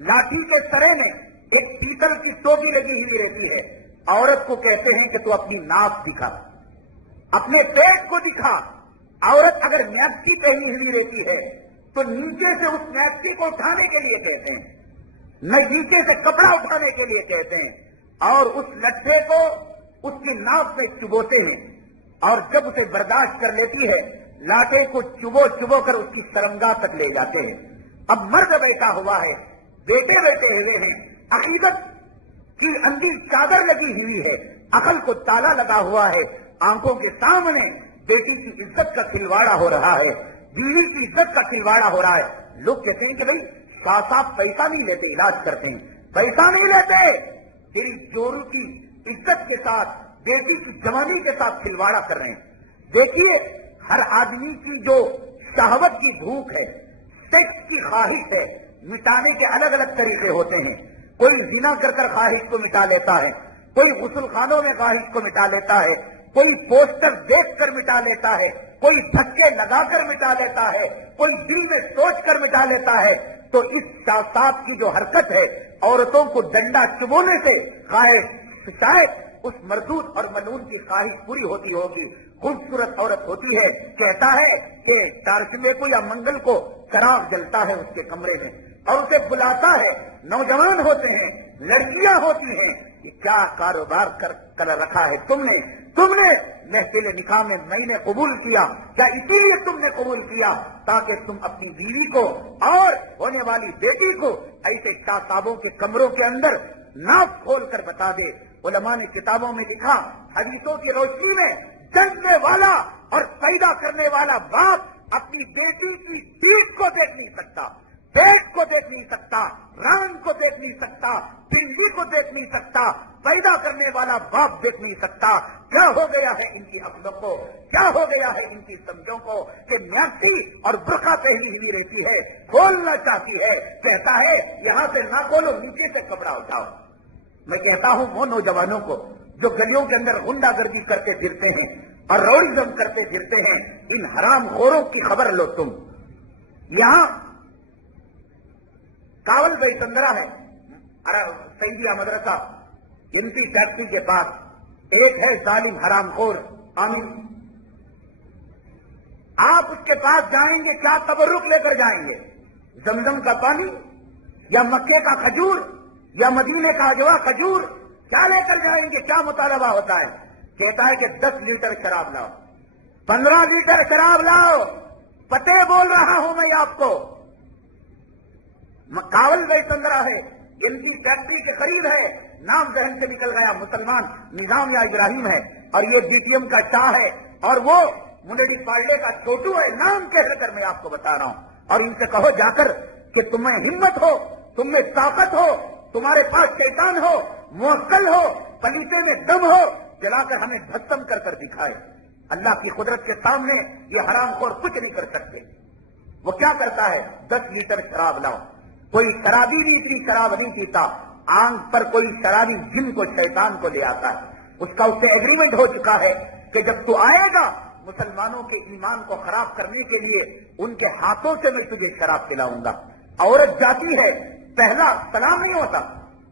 لاٹھی کے سرے میں ایک پیتل کی ٹوپی لگی ہوئی رہتی ہے، عورت کو کہتے ہیں کہ تو اپنی ناک دکھا، اپنے پیٹ کو دکھا۔ عورت اگر میکسی پہنی ہوئی رہتی ہے تو نیچے سے اس میکسی کو اٹھانے کے لیے کہتے ہیں، نہ نیچے سے کپڑا اٹھانے کے لیے کہتے ہیں، اور اس لٹھے کو اس کی ناک میں چبوتے ہیں، اور جب اسے برداشت کر لیتی ہے لاٹھے کو چبو چبو کر اس کی سرنگاہ تک لے جاتے ہیں۔ اب مرد بیٹھا ہوا ہے، بیٹے بیٹھے ہوئے ہیں، عقیدت کی اندھی چادر لگی ہوئی ہے، عقل کو تالا لگا ہوا ہے، آنکھوں کے سامنے بیٹی کی عزت کا کھلواڑا ہو رہا ہے، بیوی کی عزت کا کھلواڑا ہو رہا ہے۔ لوگ کہتے ہیں کہ بھائی شاہ صاحب پیسہ نہیں لیتے، علاج کرتے ہیں، پیسہ نہیں لیتے، تیری جورو کی عزت کے ساتھ، بیٹی کی جوانی کے ساتھ کھلواڑا کر رہے ہیں۔ دیکھیے ہر آدمی کی جو شہوت کی بھوک ہے، سیکس کی خواہش ہے، مٹانے کے الگ الگ طریقے ہوتے ہیں۔ کوئی زنا کر کر خواہش کو مٹا لیتا ہے، کوئی غسل خانوں میں خواہش کو مٹا لیتا ہے، کوئی پوسٹر دیکھ کر مٹا لیتا ہے، کوئی دھکے لگا کر مٹا لیتا ہے، کوئی دل میں سوچ کر مٹا لیتا ہے۔ تو اس شاہ کی جو حرکت ہے عورتوں کو ڈنڈا چبونے سے خواہش، شاید اس مردود اور ملعون کی خواہش پوری ہوتی ہوگی۔ خوبصورت عورت ہوتی ہے، کہتا ہے کہ چارچمے کو یا منگل کو چراغ جلتا ہے اس کے کمرے میں اور اسے بلاتا ہے، نوجوان ہوتے ہیں، لڑکیاں ہوتی ہیں، یہ کیا کاروبار کر رکھا ہے تم نے محفل نکاح میں میں نے قبول کیا، کیا اسی لیے تم نے قبول کیا تاکہ تم اپنی بیوی کو اور ہونے والی بیٹی کو ایسے شاہ صاحبوں کے کمروں کے اندر ناپ کھول کر بتا دے۔ علماء نے کتابوں میں لکھا، حدیثوں کی روشنی میں جننے والا اور پیدا کرنے والا باپ اپنی بیٹی کی پیٹھ کو دیکھ نہیں سکتا، پیٹ کو دیکھ نہیں سکتا، ران کو دیکھ نہیں سکتا، پنڈلی کو دیکھ نہیں سکتا، پیدا کرنے والا باپ دیکھ نہیں سکتا۔ کیا ہو گیا ہے ان کی عقلوں کو، کیا ہو گیا ہے ان کی سمجھوں کو کہ میاسی اور برقع پہنی ہوئی رہتی ہے، کھولنا چاہتی ہے، کہتا ہے یہاں سے نہ کھولو، نیچے سے کپڑا اٹھاؤ۔ میں کہتا ہوں وہ نوجوانوں کو جو گلیوں کے اندر غنڈہ گردی کرتے پھرتے ہیں اور روڑیزم کرتے پھرتے ہیں، ان حرام خوروں کی خبر لو تم۔ یہاں کاول بھائی سندرا ہے سعیدیہ مدرسہ، ان کی فیکٹری کے پاس ایک ہے ظالم حرام خور عامر، آپ اس کے پاس جائیں گے کیا تبرک لے کر جائیں گے؟ زمزم کا پانی یا مکے کا کھجور یا مدینے کا اجوا کھجور کیا لے کر جائیں گے؟ کیا مطالبہ ہوتا ہے؟ کہتا ہے کہ 10 لیٹر شراب لاؤ، 15 لیٹر شراب لاؤ، پتے بول رہا ہوں میں آپ کو۔ کاول بھائی سندرا ہے، ان کی فیکٹری کے قریب ہے، نام ذہن سے نکل گیا، مسلمان نظام یا ابراہیم ہے، اور یہ بی ٹی ایم کا شاہ ہے، اور وہ منڈی پارلے کا چھوٹو ہے، نام کہہ کر میں آپ کو بتا رہا ہوں۔ اور ان سے کہو جا کر کہ تمہیں ہمت ہو، تم میں طاقت ہو، تمہارے پاس شیطان ہو، موکل ہو، پلیتے میں دم ہو، جلا کر ہمیں بھسم کر کر دکھائے۔ اللہ کی قدرت کے سامنے یہ حرام خور کچھ نہیں کر سکتے۔ وہ کیا کرتا ہے؟ 10 لیٹر شراب لاؤ۔ کوئی شرابی بھی شراب نہیں پیتا، آنکھ پر کوئی شرابی جن کو شیطان کو لے آتا ہے، اس کا اس سے ایگریمنٹ ہو چکا ہے کہ جب تو آئے گا مسلمانوں کے ایمان کو خراب کرنے کے لیے ان کے ہاتھوں سے میں تجھے شراب پلاؤں گا۔ عورت جاتی ہے، پہلا سلام نہیں ہوتا،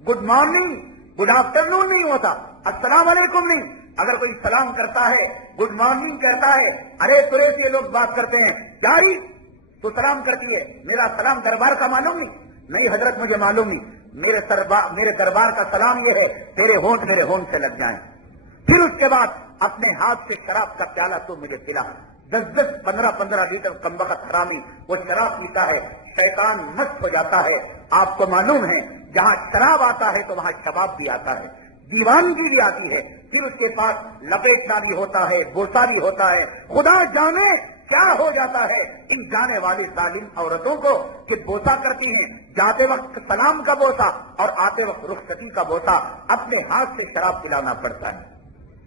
گڈ مارننگ گڈ آفٹر نون نہیں ہوتا، السلام علیکم نہیں۔ اگر کوئی سلام کرتا ہے، گڈ مارننگ کہتا ہے، ارے ترے سے لوگ بات کرتے ہیں، جاری تو سلام کرتی ہے، میرا سلام دربار کا معلوم نہیں حضرت مجھے معلوم نہیں، میرے دربار کا سلام یہ ہے تیرے ہونٹ میرے ہونٹ سے لگ جائیں۔ پھر اس کے بعد اپنے ہاتھ سے شراب کا پیالہ تو مجھے پلا۔ 10 15 لیٹر کمبخت حرامی وہ شراب پیتا ہے، شیطان مست ہو جاتا ہے۔ آپ کو معلوم ہے جہاں شراب آتا ہے تو وہاں شباب بھی آتا ہے، دیوانگی بھی آتی ہے، پھر اس کے پاس لپیٹنا بھی ہوتا ہے، بوسا بھی ہوتا ہے۔ خدا جانے کیا ہو جاتا ہے ان جانے والی ظالم عورتوں کو کہ بوسا کرتی ہیں، جاتے وقت سلام کا بوسا اور آتے وقت رخصتی کا بوسا، اپنے ہاتھ سے شراب پلانا پڑتا ہے۔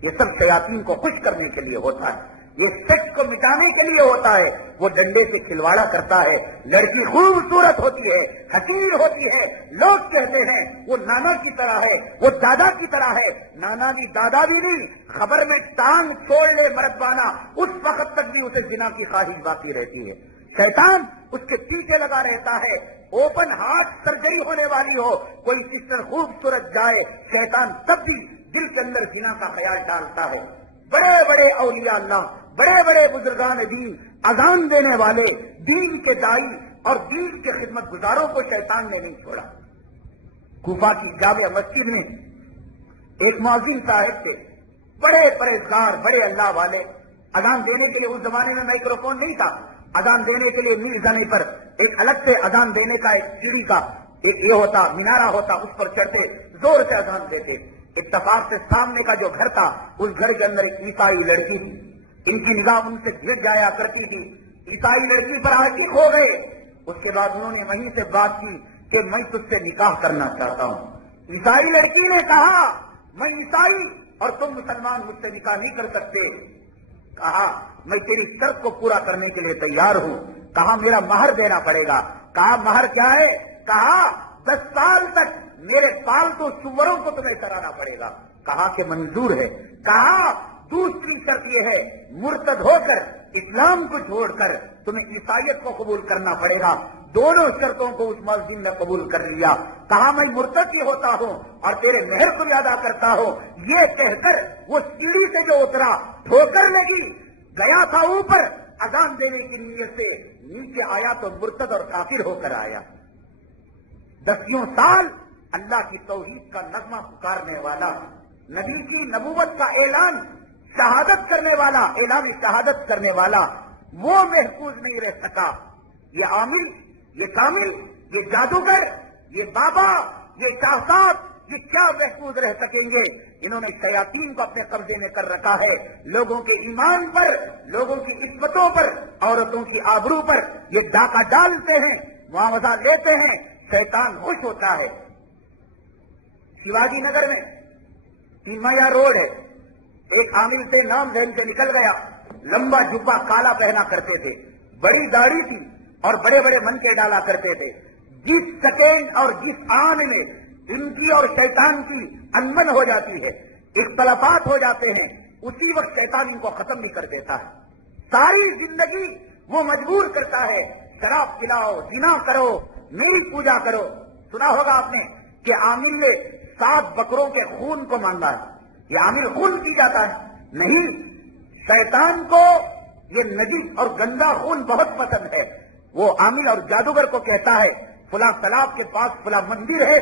یہ سب شیاطین کو خوش کرنے کے لیے ہوتا ہے، یہ سچ کو مٹانے کے لیے ہوتا ہے۔ وہ ڈنڈے سے کھلواڑا کرتا ہے، لڑکی خوبصورت ہوتی ہے، حسین ہوتی ہے، لوگ کہتے ہیں وہ نانا کی طرح ہے، وہ دادا کی طرح ہے۔ نانا بھی دادا بھی نہیں، خبر میں ٹانگ چھوڑ لے مرد بانا، اس وقت تک بھی اسے زنا کی خواہش باقی رہتی ہے۔ شیطان اس کے پیچھے لگا رہتا ہے۔ اوپن ہارٹ سرجری ہونے والی ہو، کوئی سسٹر خوبصورت جائے، شیطان تب بھی دل کے اندر زنا کا خیال ڈالتا ہے۔ بڑے بڑے اولیاء اللہ، بڑے بڑے بزرگان دین، اذان دینے والے، دین کے دائی اور دین کے خدمت گزاروں کو شیطان نے نہیں چھوڑا۔ کوفہ کی جامع مسجد میں ایک مؤذن صاحب تھے، بڑے پرہیزگار، بڑے اللہ والے۔ اذان دینے کے لیے اس زمانے میں مائکروفون نہیں تھا، اذان دینے کے لیے میر جانے پر ایک الگ سے اذان دینے کا ایک سیڑھی کا ایک یہ ہوتا، مینارہ ہوتا، اس پر چڑھتے زور سے اذان دیتے۔ اتفاق سے سامنے کا جو گھر تھا اس گھر کے اندر ایک عیسائی لڑکی تھی، ان کی نگاہ ان سے گر جایا کرتی تھی، عیسائی لڑکی پر عاشق ہو گئے۔ اس کے بعد انہوں نے وہیں سے بات کی کہ میں تجھ سے نکاح کرنا چاہتا ہوں۔ عیسائی لڑکی نے کہا میں عیسائی اور تم مسلمان مجھ سے نکاح نہیں کر سکتے۔ کہا میں تیری شرط کو پورا کرنے کے لیے تیار ہوں۔ کہا میرا مہر دینا پڑے گا۔ کہا مہر کیا ہے؟ کہا 10 سال تک میرے پالتو سوروں کو تمہیں چرانا پڑے گا۔ کہا کہ منظور ہے۔ کہا دوسری شرط یہ ہے مرتد ہو کر اسلام کو چھوڑ کر تمہیں عیسائیت کو قبول کرنا پڑے گا۔ دونوں شرطوں کو اس مسجد نے قبول کر لیا۔ کہا میں مرتد ہی ہوتا ہوں اور تیرے مہر کو ادا کرتا ہوں۔ یہ کہہ کر وہ سیڑھی سے جو اترا، ٹھوکر لگی، گیا تھا اوپر، اذان دینے کی نیت سے نیچے آیا تو مرتد اور کافر ہو کر آیا۔ 10 سال اللہ کی توحید کا نغمہ پکارنے والا، نبی کی نبوت کا اعلان شہادت کرنے والا، اعلان شہادت کرنے والا، وہ محفوظ نہیں رہ سکا۔ یہ عامل، یہ کامل، یہ جادوگر، یہ بابا، یہ شاہزاد، یہ کیا محفوظ رہ سکیں گے؟ انہوں نے شیاطین کو اپنے قبضے میں کر رکھا ہے۔ لوگوں کے ایمان پر، لوگوں کی عصمتوں پر، عورتوں کی آبرو پر یہ ڈاکہ ڈالتے ہیں، معاوضہ لیتے ہیں، شیطان خوش ہوتا ہے۔ شیواجی نگر میں تیمیا روڈ ہے، ایک عامل سے نام ذہن سے نکل گیا، لمبا جبہ کالا پہنا کرتے تھے، بڑی داڑھی تھی اور بڑے بڑے منکے ڈالا کرتے تھے۔ جس سیکنڈ اور جس آن میں ان کی اور شیطان کی انمن ہو جاتی ہے، اختلافات ہو جاتے ہیں، اسی وقت شیطان ان کو ختم بھی کر دیتا ہے. ساری زندگی وہ مجبور کرتا ہے شراب پلاؤ, زنا کرو, میری پوجا کرو. سنا ہوگا آپ نے کہ عامل نے 7 بکروں کے خون کو مانگا ہے. یہ عامل خون پی جاتا ہے؟ نہیں, شیطان کو یہ نجس اور گندا خون بہت پسند ہے. وہ عامل اور جادوگر کو کہتا ہے فلاں تالاب کے پاس فلاں مندر ہے,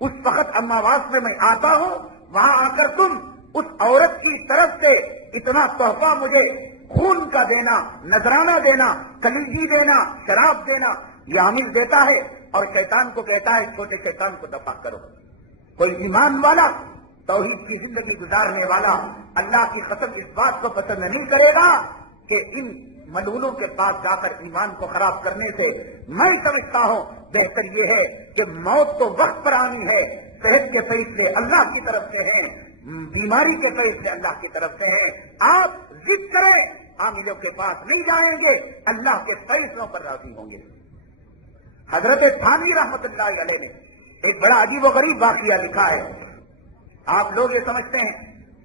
اس وقت اماواس میں میں آتا ہوں, وہاں آ کر تم اس عورت کی طرف سے اتنا تحفہ مجھے خون کا دینا, نذرانہ دینا, کلیجی دینا, شراب دینا. یہ عامل دیتا ہے اور شیطان کو کہتا ہے چھوٹے شیطان کو دفع کرو. کوئی ایمان والا, توحید کی زندگی گزارنے والا اللہ کی قسم اس بات کو پسند نہیں کرے گا کہ ان ملعونوں کے پاس جا کر ایمان کو خراب کرنے سے. میں سمجھتا ہوں بہتر یہ ہے کہ موت تو وقت پر آنی ہے, صحت کے فیصلے اللہ کی طرف سے ہیں, بیماری کے فیصلے اللہ کی طرف سے ہیں. آپ ضد کریں, عاملوں کے پاس نہیں جائیں گے, اللہ کے فیصلوں پر راضی ہوں گے. حضرت تھانوی رحمت اللہ علیہ نے ایک بڑا عجیب و غریب واقعہ لکھا ہے. آپ لوگ یہ سمجھتے ہیں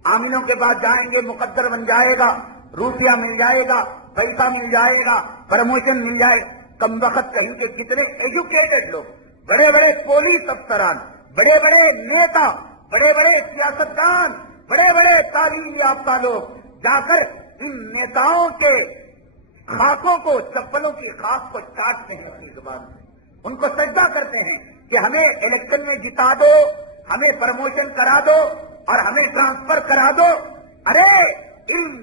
عاملوں کے پاس جائیں گے مقدر بن جائے گا, روپیہ مل جائے گا, پیسہ مل جائے گا, پروموشن مل جائے. کم وقت کہیں کہ کتنے ایجوکیٹڈ لوگ, بڑے بڑے پولیس افسران, بڑے بڑے نیتا, بڑے بڑے سیاستدان, بڑے بڑے تعلیم یافتہ لوگ جا کر ان نیتاؤں کے خاکوں کو, چپلوں کی خاک کو چاٹتے ہیں اپنی زبان سے, ان کو سجدہ کرتے ہیں کہ ہمیں الیکشن میں جتا دو, ہمیں پروموشن کرا دو اور ہمیں ٹرانسفر کرا دو. ارے علم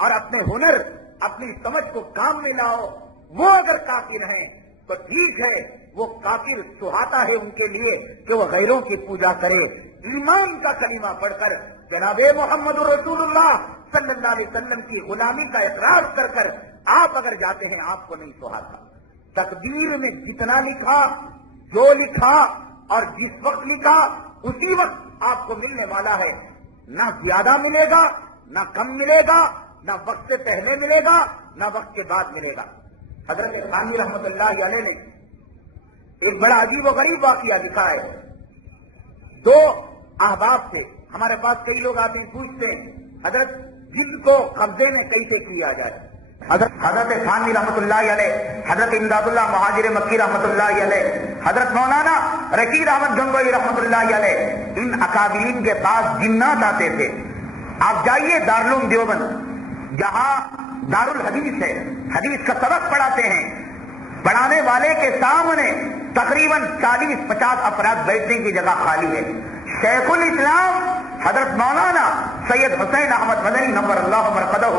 اور اپنے ہنر, اپنی سمجھ کو کام میں لاؤ. وہ اگر کافر ہیں تو ٹھیک ہے, وہ کافر سہاتا ہے ان کے لیے کہ وہ غیروں کی پوجا کرے. ایمان کا کلمہ پڑھ کر جناب محمد رسول اللہ صلی اللہ علیہ وسلم کی غلامی کا اقرار کر کر آپ اگر جاتے ہیں آپ کو نہیں سہاتا. تقدیر میں جتنا لکھا, جو لکھا اور جس وقت لکھا اسی وقت آپ کو ملنے والا ہے. نہ زیادہ ملے گا, نہ کم ملے گا, نہ وقت سے پہلے ملے گا, نہ وقت کے بعد ملے گا. حضرت تھانوی رحمت اللہ علیہ نے ایک بڑا عجیب و غریب واقعہ لکھا ہے. 2 احباب تھے. ہمارے پاس کئی لوگ آتے ہیں پوچھتے ہیں حضرت جن کو قبضے میں کیسے کیا جائے. حضرت تھانوی رحمت اللہ علیہ, حضرت امداد اللہ مہاجر مکی رحمت اللہ علیہ, حضرت مولانا رشید احمد گنگوئی رحمت اللہ علیہ, ان اکابرین کے پاس جنات آتے تھے. آپ جائیے دارالعلوم دیوبند جہاں دارالحدیث ہے, حدیث کا سبق پڑھاتے ہیں, پڑھانے والے کے سامنے تقریباً 40-50 افراد بیٹھنے کی جگہ خالی ہے. شیخ الاسلام حضرت مولانا سید حسین احمد مدنی نور اللہ مرقدہ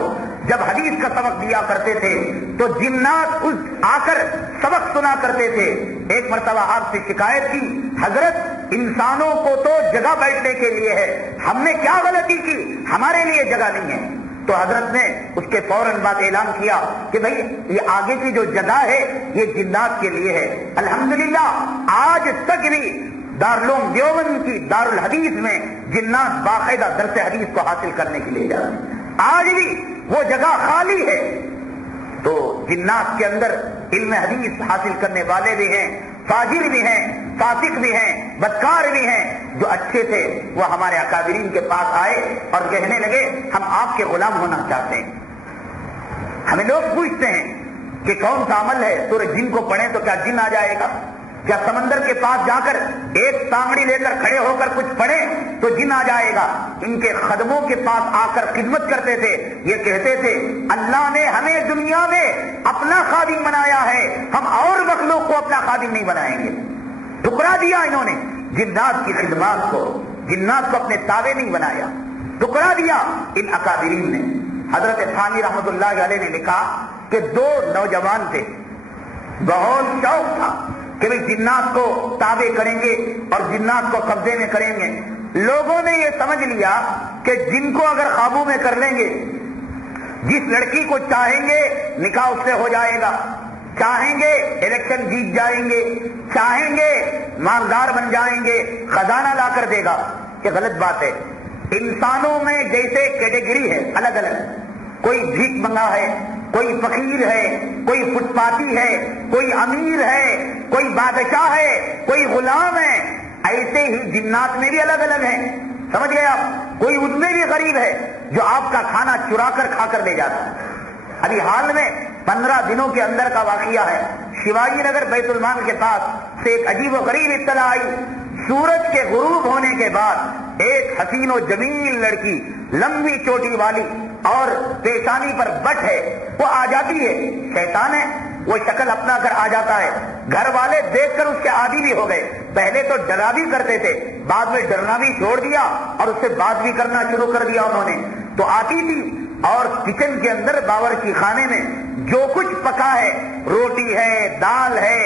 جب حدیث کا سبق دیا کرتے تھے تو جنات آ کر سبق سنا کرتے تھے. ایک مرتبہ آپ سے شکایت کی, حضرت انسانوں کو تو جگہ بیٹھنے کے لیے ہے, ہم نے کیا غلطی کی, ہمارے لیے جگہ نہیں ہے. تو حضرت نے اس کے فوراً بعد اعلان کیا کہ بھئی یہ آگے کی جو جگہ ہے یہ جنات کے لیے ہے. الحمدللہ آج تک بھی دارالعلوم دیوبند کی دارالحدیث میں جنات باقاعدہ درس حدیث کو حاصل کرنے کے لیے جاتے ہیں. آج بھی وہ جگہ خالی ہے. تو جنات کے اندر علم حدیث حاصل کرنے والے بھی ہیں, فاجر بھی ہیں, فاسق بھی ہیں, بدکار بھی ہیں. جو اچھے تھے وہ ہمارے اکابرین کے پاس آئے اور کہنے لگے ہم آپ کے غلام ہونا چاہتے ہیں. ہمیں لوگ پوچھتے ہیں کہ کون سا عمل ہے, سورہ جن کو پڑھیں تو کیا جن آ جائے گا, کیا سمندر کے پاس جا کر ایک تانگڑی لے کر کھڑے ہو کر کچھ پڑھیں تو جن آ جائے گا. ان کے خدموں کے پاس آ کر خدمت کرتے تھے, یہ کہتے تھے اللہ نے ہمیں دنیا میں اپنا خادم بنایا ہے, ہم اور مخلوق کو اپنا خادم نہیں بنائیں گے. ٹکرا دیا انہوں نے جنات کی خدمات کو, جنات کو اپنے تابع نہیں بنایا, ٹکرا دیا ان اکابرین نے. حضرت تھانوی رحمت اللہ علیہ نے لکھا کہ 2 نوجوان تھے, بہت شوق تھا کہ بھئی جنات کو تابع کریں گے اور جنات کو قبضے میں کریں گے. لوگوں نے یہ سمجھ لیا کہ جن کو اگر قابو میں کر لیں گے, جس لڑکی کو چاہیں گے نکاح اس سے ہو جائے گا, چاہیں گے الیکشن جیت جائیں گے, چاہیں گے مالدار بن جائیں گے, خزانہ لا کر دے گا. یہ غلط بات ہے. انسانوں میں جیسے کیٹیگری ہے الگ الگ, کوئی بھیک منگا ہے, کوئی فقیر ہے, کوئی فٹ پاتی ہے, کوئی امیر ہے, کوئی بادشاہ ہے, کوئی غلام ہے, ایسے ہی جنات میں بھی الگ الگ ہیں. سمجھ گئے آپ؟ کوئی ان میں بھی غریب ہے جو آپ کا کھانا چرا کر کھا کر لے جاتا ہے. ابھی حال میں 15 دنوں کے اندر کا واقعہ ہے. شیواجی نگر بیت المال کے پاس سے ایک عجیب و غریب اطلاع آئی. سورج کے غروب ہونے کے بعد ایک حسین و جمیل لڑکی لمبی چوٹی والی اور پیشانی پر بٹ ہے وہ آ جاتی ہے. شیطان ہے وہ شکل اپنا کر آ جاتا ہے. گھر والے دیکھ کر اس کے عادی بھی ہو گئے. پہلے تو ڈرا بھی کرتے تھے, بعد میں ڈرنا بھی چھوڑ دیا اور اس سے بات بھی کرنا شروع کر دیا انہوں نے. تو آتی تھی اور کچن کے اندر باورچی خانے میں جو کچھ پکا ہے, روٹی ہے, دال ہے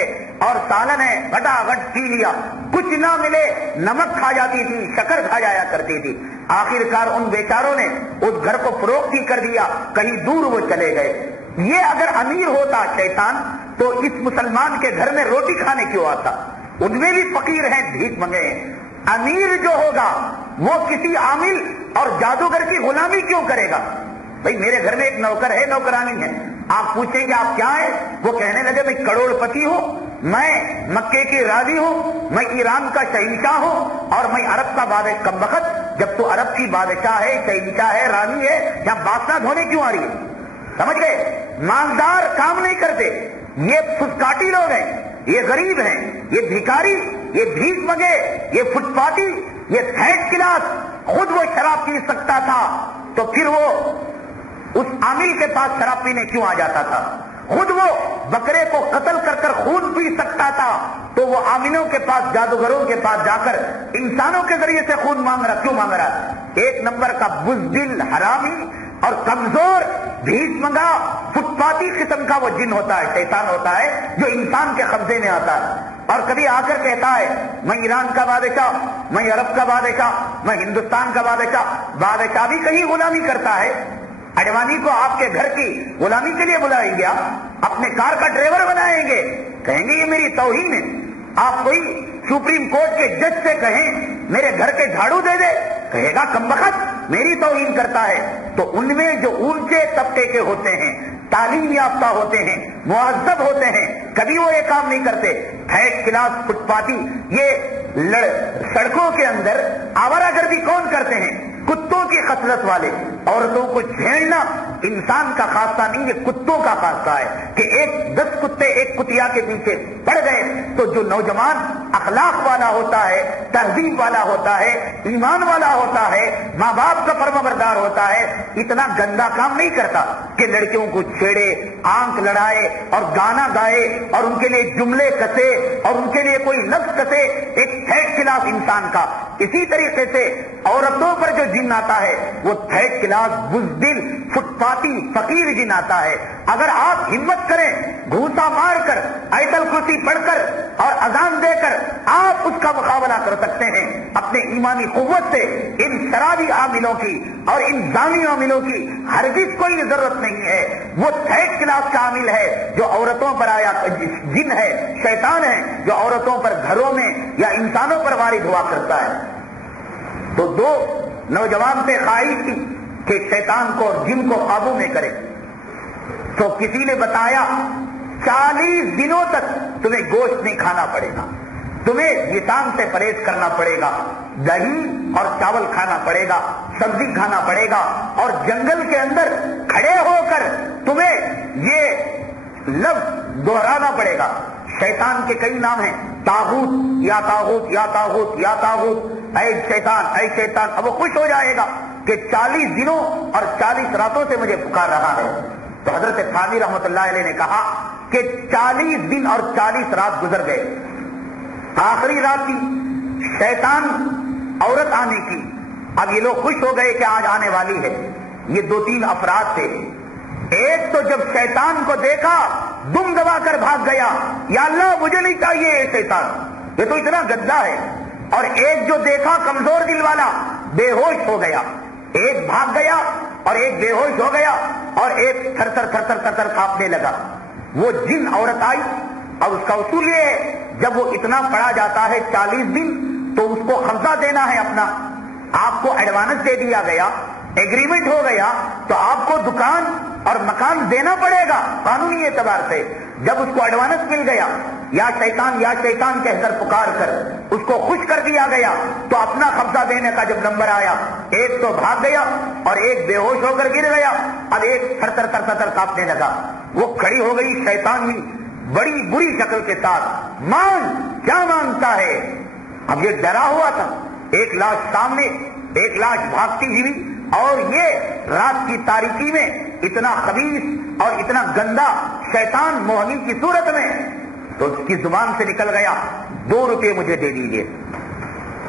اور سالن ہے, فٹافٹ پی لیا. کچھ نہ ملے نمک کھا جاتی تھی, شکر کھا جایا کرتی تھی. آخرکار ان بیچاروں نے اس گھر کو فروخت ہی کر دیا, کہیں دور وہ چلے گئے. یہ اگر امیر ہوتا شیطان تو اس مسلمان کے گھر میں روٹی کھانے کیوں آتا؟ ان میں بھی فقیر ہیں, بھیک منگے ہیں. امیر جو ہوگا وہ کسی عامل اور جادوگر کی غلامی کیوں کرے گا؟ بھئی میرے گھر میں ایک نوکر ہے, نوکرانی ہے. آپ پوچھیں گے آپ کیا ہیں؟ وہ کہنے لگے میں کروڑ پتی ہوں, میں مکے کی راضی ہوں, میں ایران کا شہنشاہ ہوں اور میں عرب کا بادشاہ. کم وقت جب تو عرب کی بادشاہ ہے, شہنشاہ ہے, رانی ہے, یہاں باسنا دھونے کیوں آ رہی ہے؟ سمجھ گئے؟ مالدار کام نہیں کرتے, یہ پھسکاٹی لوگ ہیں, یہ غریب ہیں, یہ بھکاری, یہ بھیک مگے, یہ فٹ پاتی, یہ تھرڈ کلاس. خود وہ شراب پی سکتا تھا تو پھر وہ اس عامل کے پاس شراب پینے کیوں آ جاتا تھا؟ خود وہ بکرے کو قتل کر کر خون پی سکتا تھا تو وہ عاملوں کے پاس, جادوگروں کے پاس جا کر انسانوں کے ذریعے سے خون مانگ رہا کیوں مانگ رہا؟ ایک نمبر کا بزدل, حرامی اور کمزور, بھیک منگا, فٹ پاتی قسم کا وہ جن ہوتا ہے, شیطان ہوتا ہے جو انسان کے قبضے میں آتا ہے. اور کبھی آ کر کہتا ہے میں ایران کا بادشاہ, میں عرب کا بادشاہ, میں ہندوستان کا بادشاہ. بادشاہ بھی کہیں غلامی کرتا ہے. اڈوانی کو آپ کے گھر کی غلامی کے لیے بلائیں گے, اپنے کار کا ڈرائیور بنائیں گے, کہیں گے یہ میری توہین ہے. آپ کوئی سپریم کورٹ کے جج سے کہیں میرے گھر کے جھاڑو دے دے, کہے گا کم وقت میری توہین کرتا ہے. تو ان میں جو اونچے طبقے کے ہوتے ہیں, تعلیم یافتہ ہوتے ہیں, مہذب ہوتے ہیں, کبھی وہ یہ کام نہیں کرتے. تھرڈ کلاس فٹ پاتی یہ سڑکوں کے اندر آوارہ گردی کون کرتے ہیں؟ کتوں کی خصلت والے. عورتوں کو چھیڑنا انسان کا خاصہ نہیں, یہ کتوں کا خاصہ ہے کہ 10 کتے ایک کتیا کے پیچھے پڑ گئے تو جو نوجوان اخلاق والا ہوتا ہے, تہذیب والا ہوتا ہے, ایمان والا ہوتا ہے, ماں باپ کا فرمانبردار ہوتا ہے, اتنا گندا کام نہیں کرتا کہ لڑکیوں کو چھیڑے, آنکھ لڑائے اور گانا گائے اور ان کے لیے جملے کسے اور ان کے لیے کوئی لفظ کسے. ایک تھرڈ کلاس انسان کا. اسی طریقے سے عورتوں پر جو جن آتا ہے وہ تھرڈ کلاس, بزدل, فٹ پاتی, فقیر جن آتا ہے. اگر آپ ہمت کریں گھوسا مار کر, آیت الکرسی پڑھ کر اور اذان دے کر آپ اس کا مقابلہ کر سکتے ہیں اپنے ایمانی قوت سے. ان شرابی عاملوں کی اور ان زانی عاملوں کی ہرگز کوئی ضرورت نہیں ہے. وہ تھرڈ کلاس کا عامل ہے جو عورتوں پر آیا, جن ہے, شیطان ہے جو عورتوں پر گھروں میں یا انسانوں پر وارد ہوا کرتا ہے. تو 2 نوجوان سے خواہش تھی کہ شیطان کو اور جن کو قابو میں کرے. تو کسی نے بتایا 40 دنوں تک تمہیں گوشت نہیں کھانا پڑے گا, تمہیں لسان سے پرہیز کرنا پڑے گا, دہی اور چاول کھانا پڑے گا, سبزی کھانا پڑے گا, اور جنگل کے اندر کھڑے ہو کر تمہیں یہ لفظ دہرانا پڑے گا. شیطان کے کئی نام ہیں, طاغوت, یا طاغوت, یا طاغوت, یا طاغوت, اے شیطان, اے شیطان. اب وہ خوش ہو جائے گا کہ 40 دنوں اور 40 راتوں سے مجھے پکار رہا ہے. تو حضرت تھانوی رحمۃ اللہ علیہ نے کہا کہ 40 دن اور 40 رات گزر گئے. آخری رات کی شیطان عورت آنے کی. اب یہ لوگ خوش ہو گئے کہ آج آنے والی ہے. یہ 2-3 افراد تھے. ایک تو جب شیطان کو دیکھا دم دبا کر بھاگ گیا, یا اللہ مجھے نہیں چاہیے یہ شیطان, یہ تو اتنا گندا ہے. اور ایک جو دیکھا کمزور دل والا بے ہوش ہو گیا. ایک بھاگ گیا اور ایک بے ہوش ہو گیا اور ایک تھر تھر تھر تھر تھر کانپنے لگا. وہ جن عورت آئی. اب اس کا اصول یہ ہے جب وہ اتنا پڑا جاتا ہے 40 دن تو اس کو قبضہ دینا ہے اپنا. آپ کو ایڈوانس دے دیا گیا, ایگریمنٹ ہو گیا, تو آپ کو دکان اور مکان دینا پڑے گا قانونی اعتبار سے. جب اس کو ایڈوانس مل گیا یا شیطان کہہ کر پکار کر اس کو خوش کر دیا گیا تو اپنا قبضہ دینے کا جب نمبر آیا ایک تو بھاگ گیا اور ایک بے ہوش ہو کر گر گیا، اب ایک تھر تھر کانپنے لگا۔ وہ کھڑی ہو گئی شیطان ہی بڑی بری شکل کے ساتھ، مانگ، کیا مانگتا ہے؟ اب یہ ڈرا ہوا تھا، ایک لاش سامنے، ایک لاش بھاگتی ہوئی، اور یہ رات کی تاریکی میں اتنا خبیث اور اتنا گندا شیطان موہنی کی صورت میں، تو اس کی زبان سے نکل گیا 2 روپے مجھے دے دیجئے،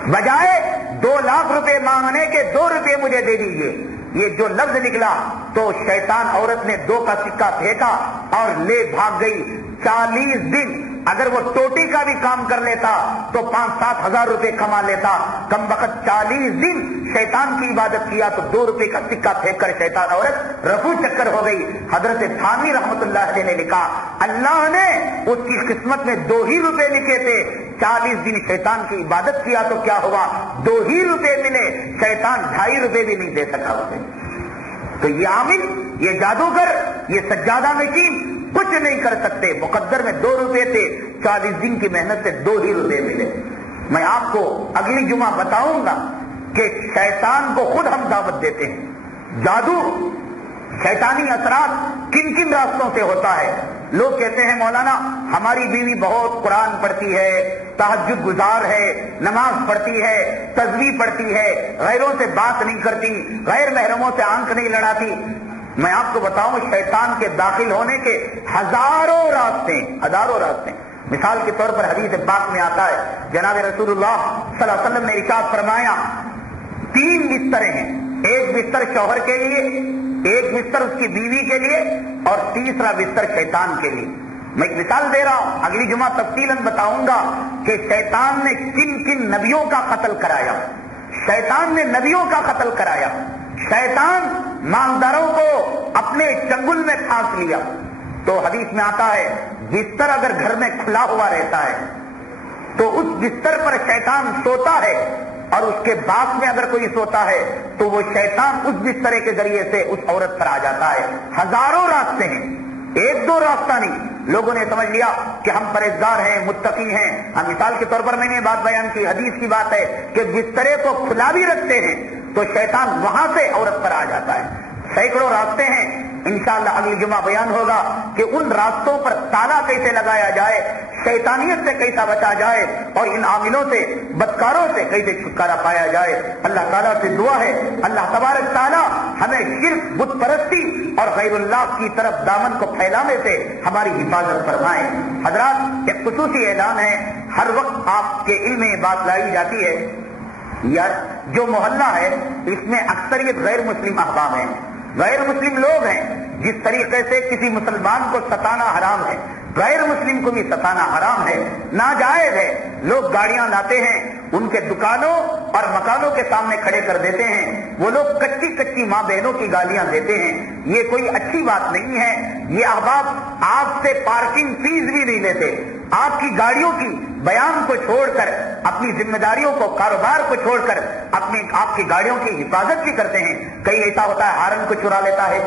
بجائے 2 لاکھ روپے مانگنے کے 2 روپے مجھے دے دیجئے۔ یہ جو لفظ نکلا تو شیطان عورت نے 2 کا سکہ پھینکا اور لے بھاگ گئی۔ 40 دن اگر وہ ٹوٹی کا بھی کام کر لیتا تو 5-7 ہزار روپے کما لیتا، کم وقت 40 دن شیطان کی عبادت کیا تو 2 روپے کا سکہ پھینک کر شیطان عورت رفو چکر ہو گئی۔ حضرت تھانوی رحمت اللہ علیہ نے لکھا اللہ نے اس کی قسمت میں 2 ہی روپے لکھے تھے، 40 دن شیطان کی عبادت کیا تو کیا ہوا، 2 ہی روپے ملے، شیطان 2.5 روپے بھی نہیں دے سکا اسے۔ تو یہ عامل، یہ جادوگر، یہ سجادہ نشین کچھ نہیں کر سکتے۔ مقدر میں 2 روپے تھے، 40 دن کی محنت سے 2 ہی روپے ملے۔ میں آپ کو اگلی جمعہ بتاؤں گا کہ شیطان کو خود ہم دعوت دیتے ہیں۔ جادو، شیطانی اثرات کن کن راستوں سے ہوتا ہے؟ لوگ کہتے ہیں مولانا ہماری بیوی بہت قرآن پڑھتی ہے، تہجد گزار ہے، نماز پڑھتی ہے، تسبیح پڑھتی ہے، غیروں سے بات نہیں کرتی، غیر محرموں سے آنکھ نہیں لڑاتی۔ میں آپ کو بتاؤں شیطان کے داخل ہونے کے ہزاروں راستے۔ مثال کے طور پر حدیث پاک میں آتا ہے، جناب رسول اللہ صلی اللہ علیہ وسلم نے ارشاد فرمایا 3 بستر ہیں، ایک بستر شوہر کے لیے، ایک بستر اس کی بیوی کے لیے، اور تیسرا بستر شیطان کے لیے۔ میں ایک مثال دے رہا ہوں، اگلی جمعہ تفصیلاً بتاؤں گا کہ شیطان نے کن کن نبیوں کا قتل کرایا۔ شیطان نے نبیوں کا قتل کرایا۔ شیطان مالداروں کو اپنے چنگل میں پھانس لیا۔ تو حدیث میں آتا ہے بستر اگر گھر میں کھلا ہوا رہتا ہے تو اس بستر پر شیطان سوتا ہے، اور اس کے باپ میں اگر کوئی سوتا ہے تو وہ شیطان اس بسترے کے ذریعے سے اس عورت پر آ جاتا ہے۔ ہزاروں راستے ہیں، 1-2 راستہ نہیں۔ لوگوں نے سمجھ لیا کہ ہم پرہیزگار ہیں، متقی ہیں۔ ہم مثال کے طور پر میں نے بات بیان کی، حدیث کی بات ہے کہ بسترے کو کھلا بھی رکھتے ہیں تو شیطان وہاں سے عورت پر آ جاتا ہے۔ سینکڑوں راستے ہیں، انشاءاللہ اگلی جمعہ بیان ہوگا کہ ان راستوں پر تالا کیسے لگایا جائے، شیطانیت سے کیسا بچا جائے، اور ان عاملوں سے، بدکاروں سے کیسے چھٹکارا پایا جائے۔ اللہ تعالیٰ سے دعا ہے اللہ تبارک تعالیٰ ہمیں شرک، بت پرستی اور غیر اللہ کی طرف دامن کو پھیلانے سے ہماری حفاظت فرمائے۔ حضرات ایک خصوصی اعلان ہے، ہر وقت آپ کے علم میں بات لائی جاتی ہے، یا جو محلہ ہے اس میں اکثریت غیر مسلم احباب ہیں، غیر مسلم لوگ ہیں۔ جس طریقے سے کسی مسلمان کو ستانا حرام ہے، غیر مسلم کو بھی ستانا حرام ہے، ناجائز ہے۔ لوگ گاڑیاں لاتے ہیں، ان کے دکانوں اور مکانوں کے سامنے کھڑے کر دیتے ہیں، وہ لوگ کچی ماں بہنوں کی گالیاں دیتے ہیں۔ یہ کوئی اچھی بات نہیں ہے۔ یہ احباب آپ سے پارکنگ فیس بھی نہیں لیتے، آپ کی گاڑیوں کی بیان کو چھوڑ کر، اپنی ذمہ داریوں کو، کاروبار کو چھوڑ کر آپ کی گاڑیوں کی حفاظت بھی کرتے ہیں۔ کئی ایسا ہوتا ہے ہارن کو چرا لیتا ہے،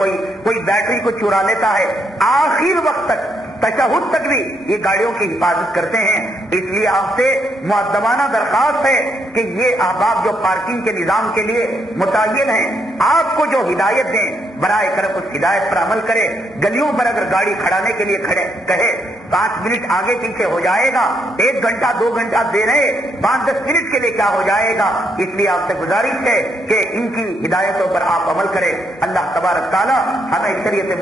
کوئی بیٹری کو چرا لیتا ہے، آخر وقت تک، تشہد تک بھی یہ گاڑیوں کی حفاظت کرتے ہیں۔ اس لیے آپ سے مؤدبانہ درخواست ہے کہ یہ احباب جو پارکنگ کے نظام کے لیے متعین ہیں، آپ کو جو ہدایت دیں برائے کرم اس ہدایت پر عمل کرے۔ گلیوں پر اگر گاڑی کھڑانے کے لیے کہے 5 منٹ آگے پیچھے ہو جائے گا، 1 گھنٹہ 2 گھنٹہ دے رہے 5-10 منٹ کے لیے کیا ہو جائے گا۔ اس لیے آپ سے گزارش ہے کہ ان کی ہدایتوں پر آپ عمل کریں۔ اللہ تبارک تعالی ہمیں شریعت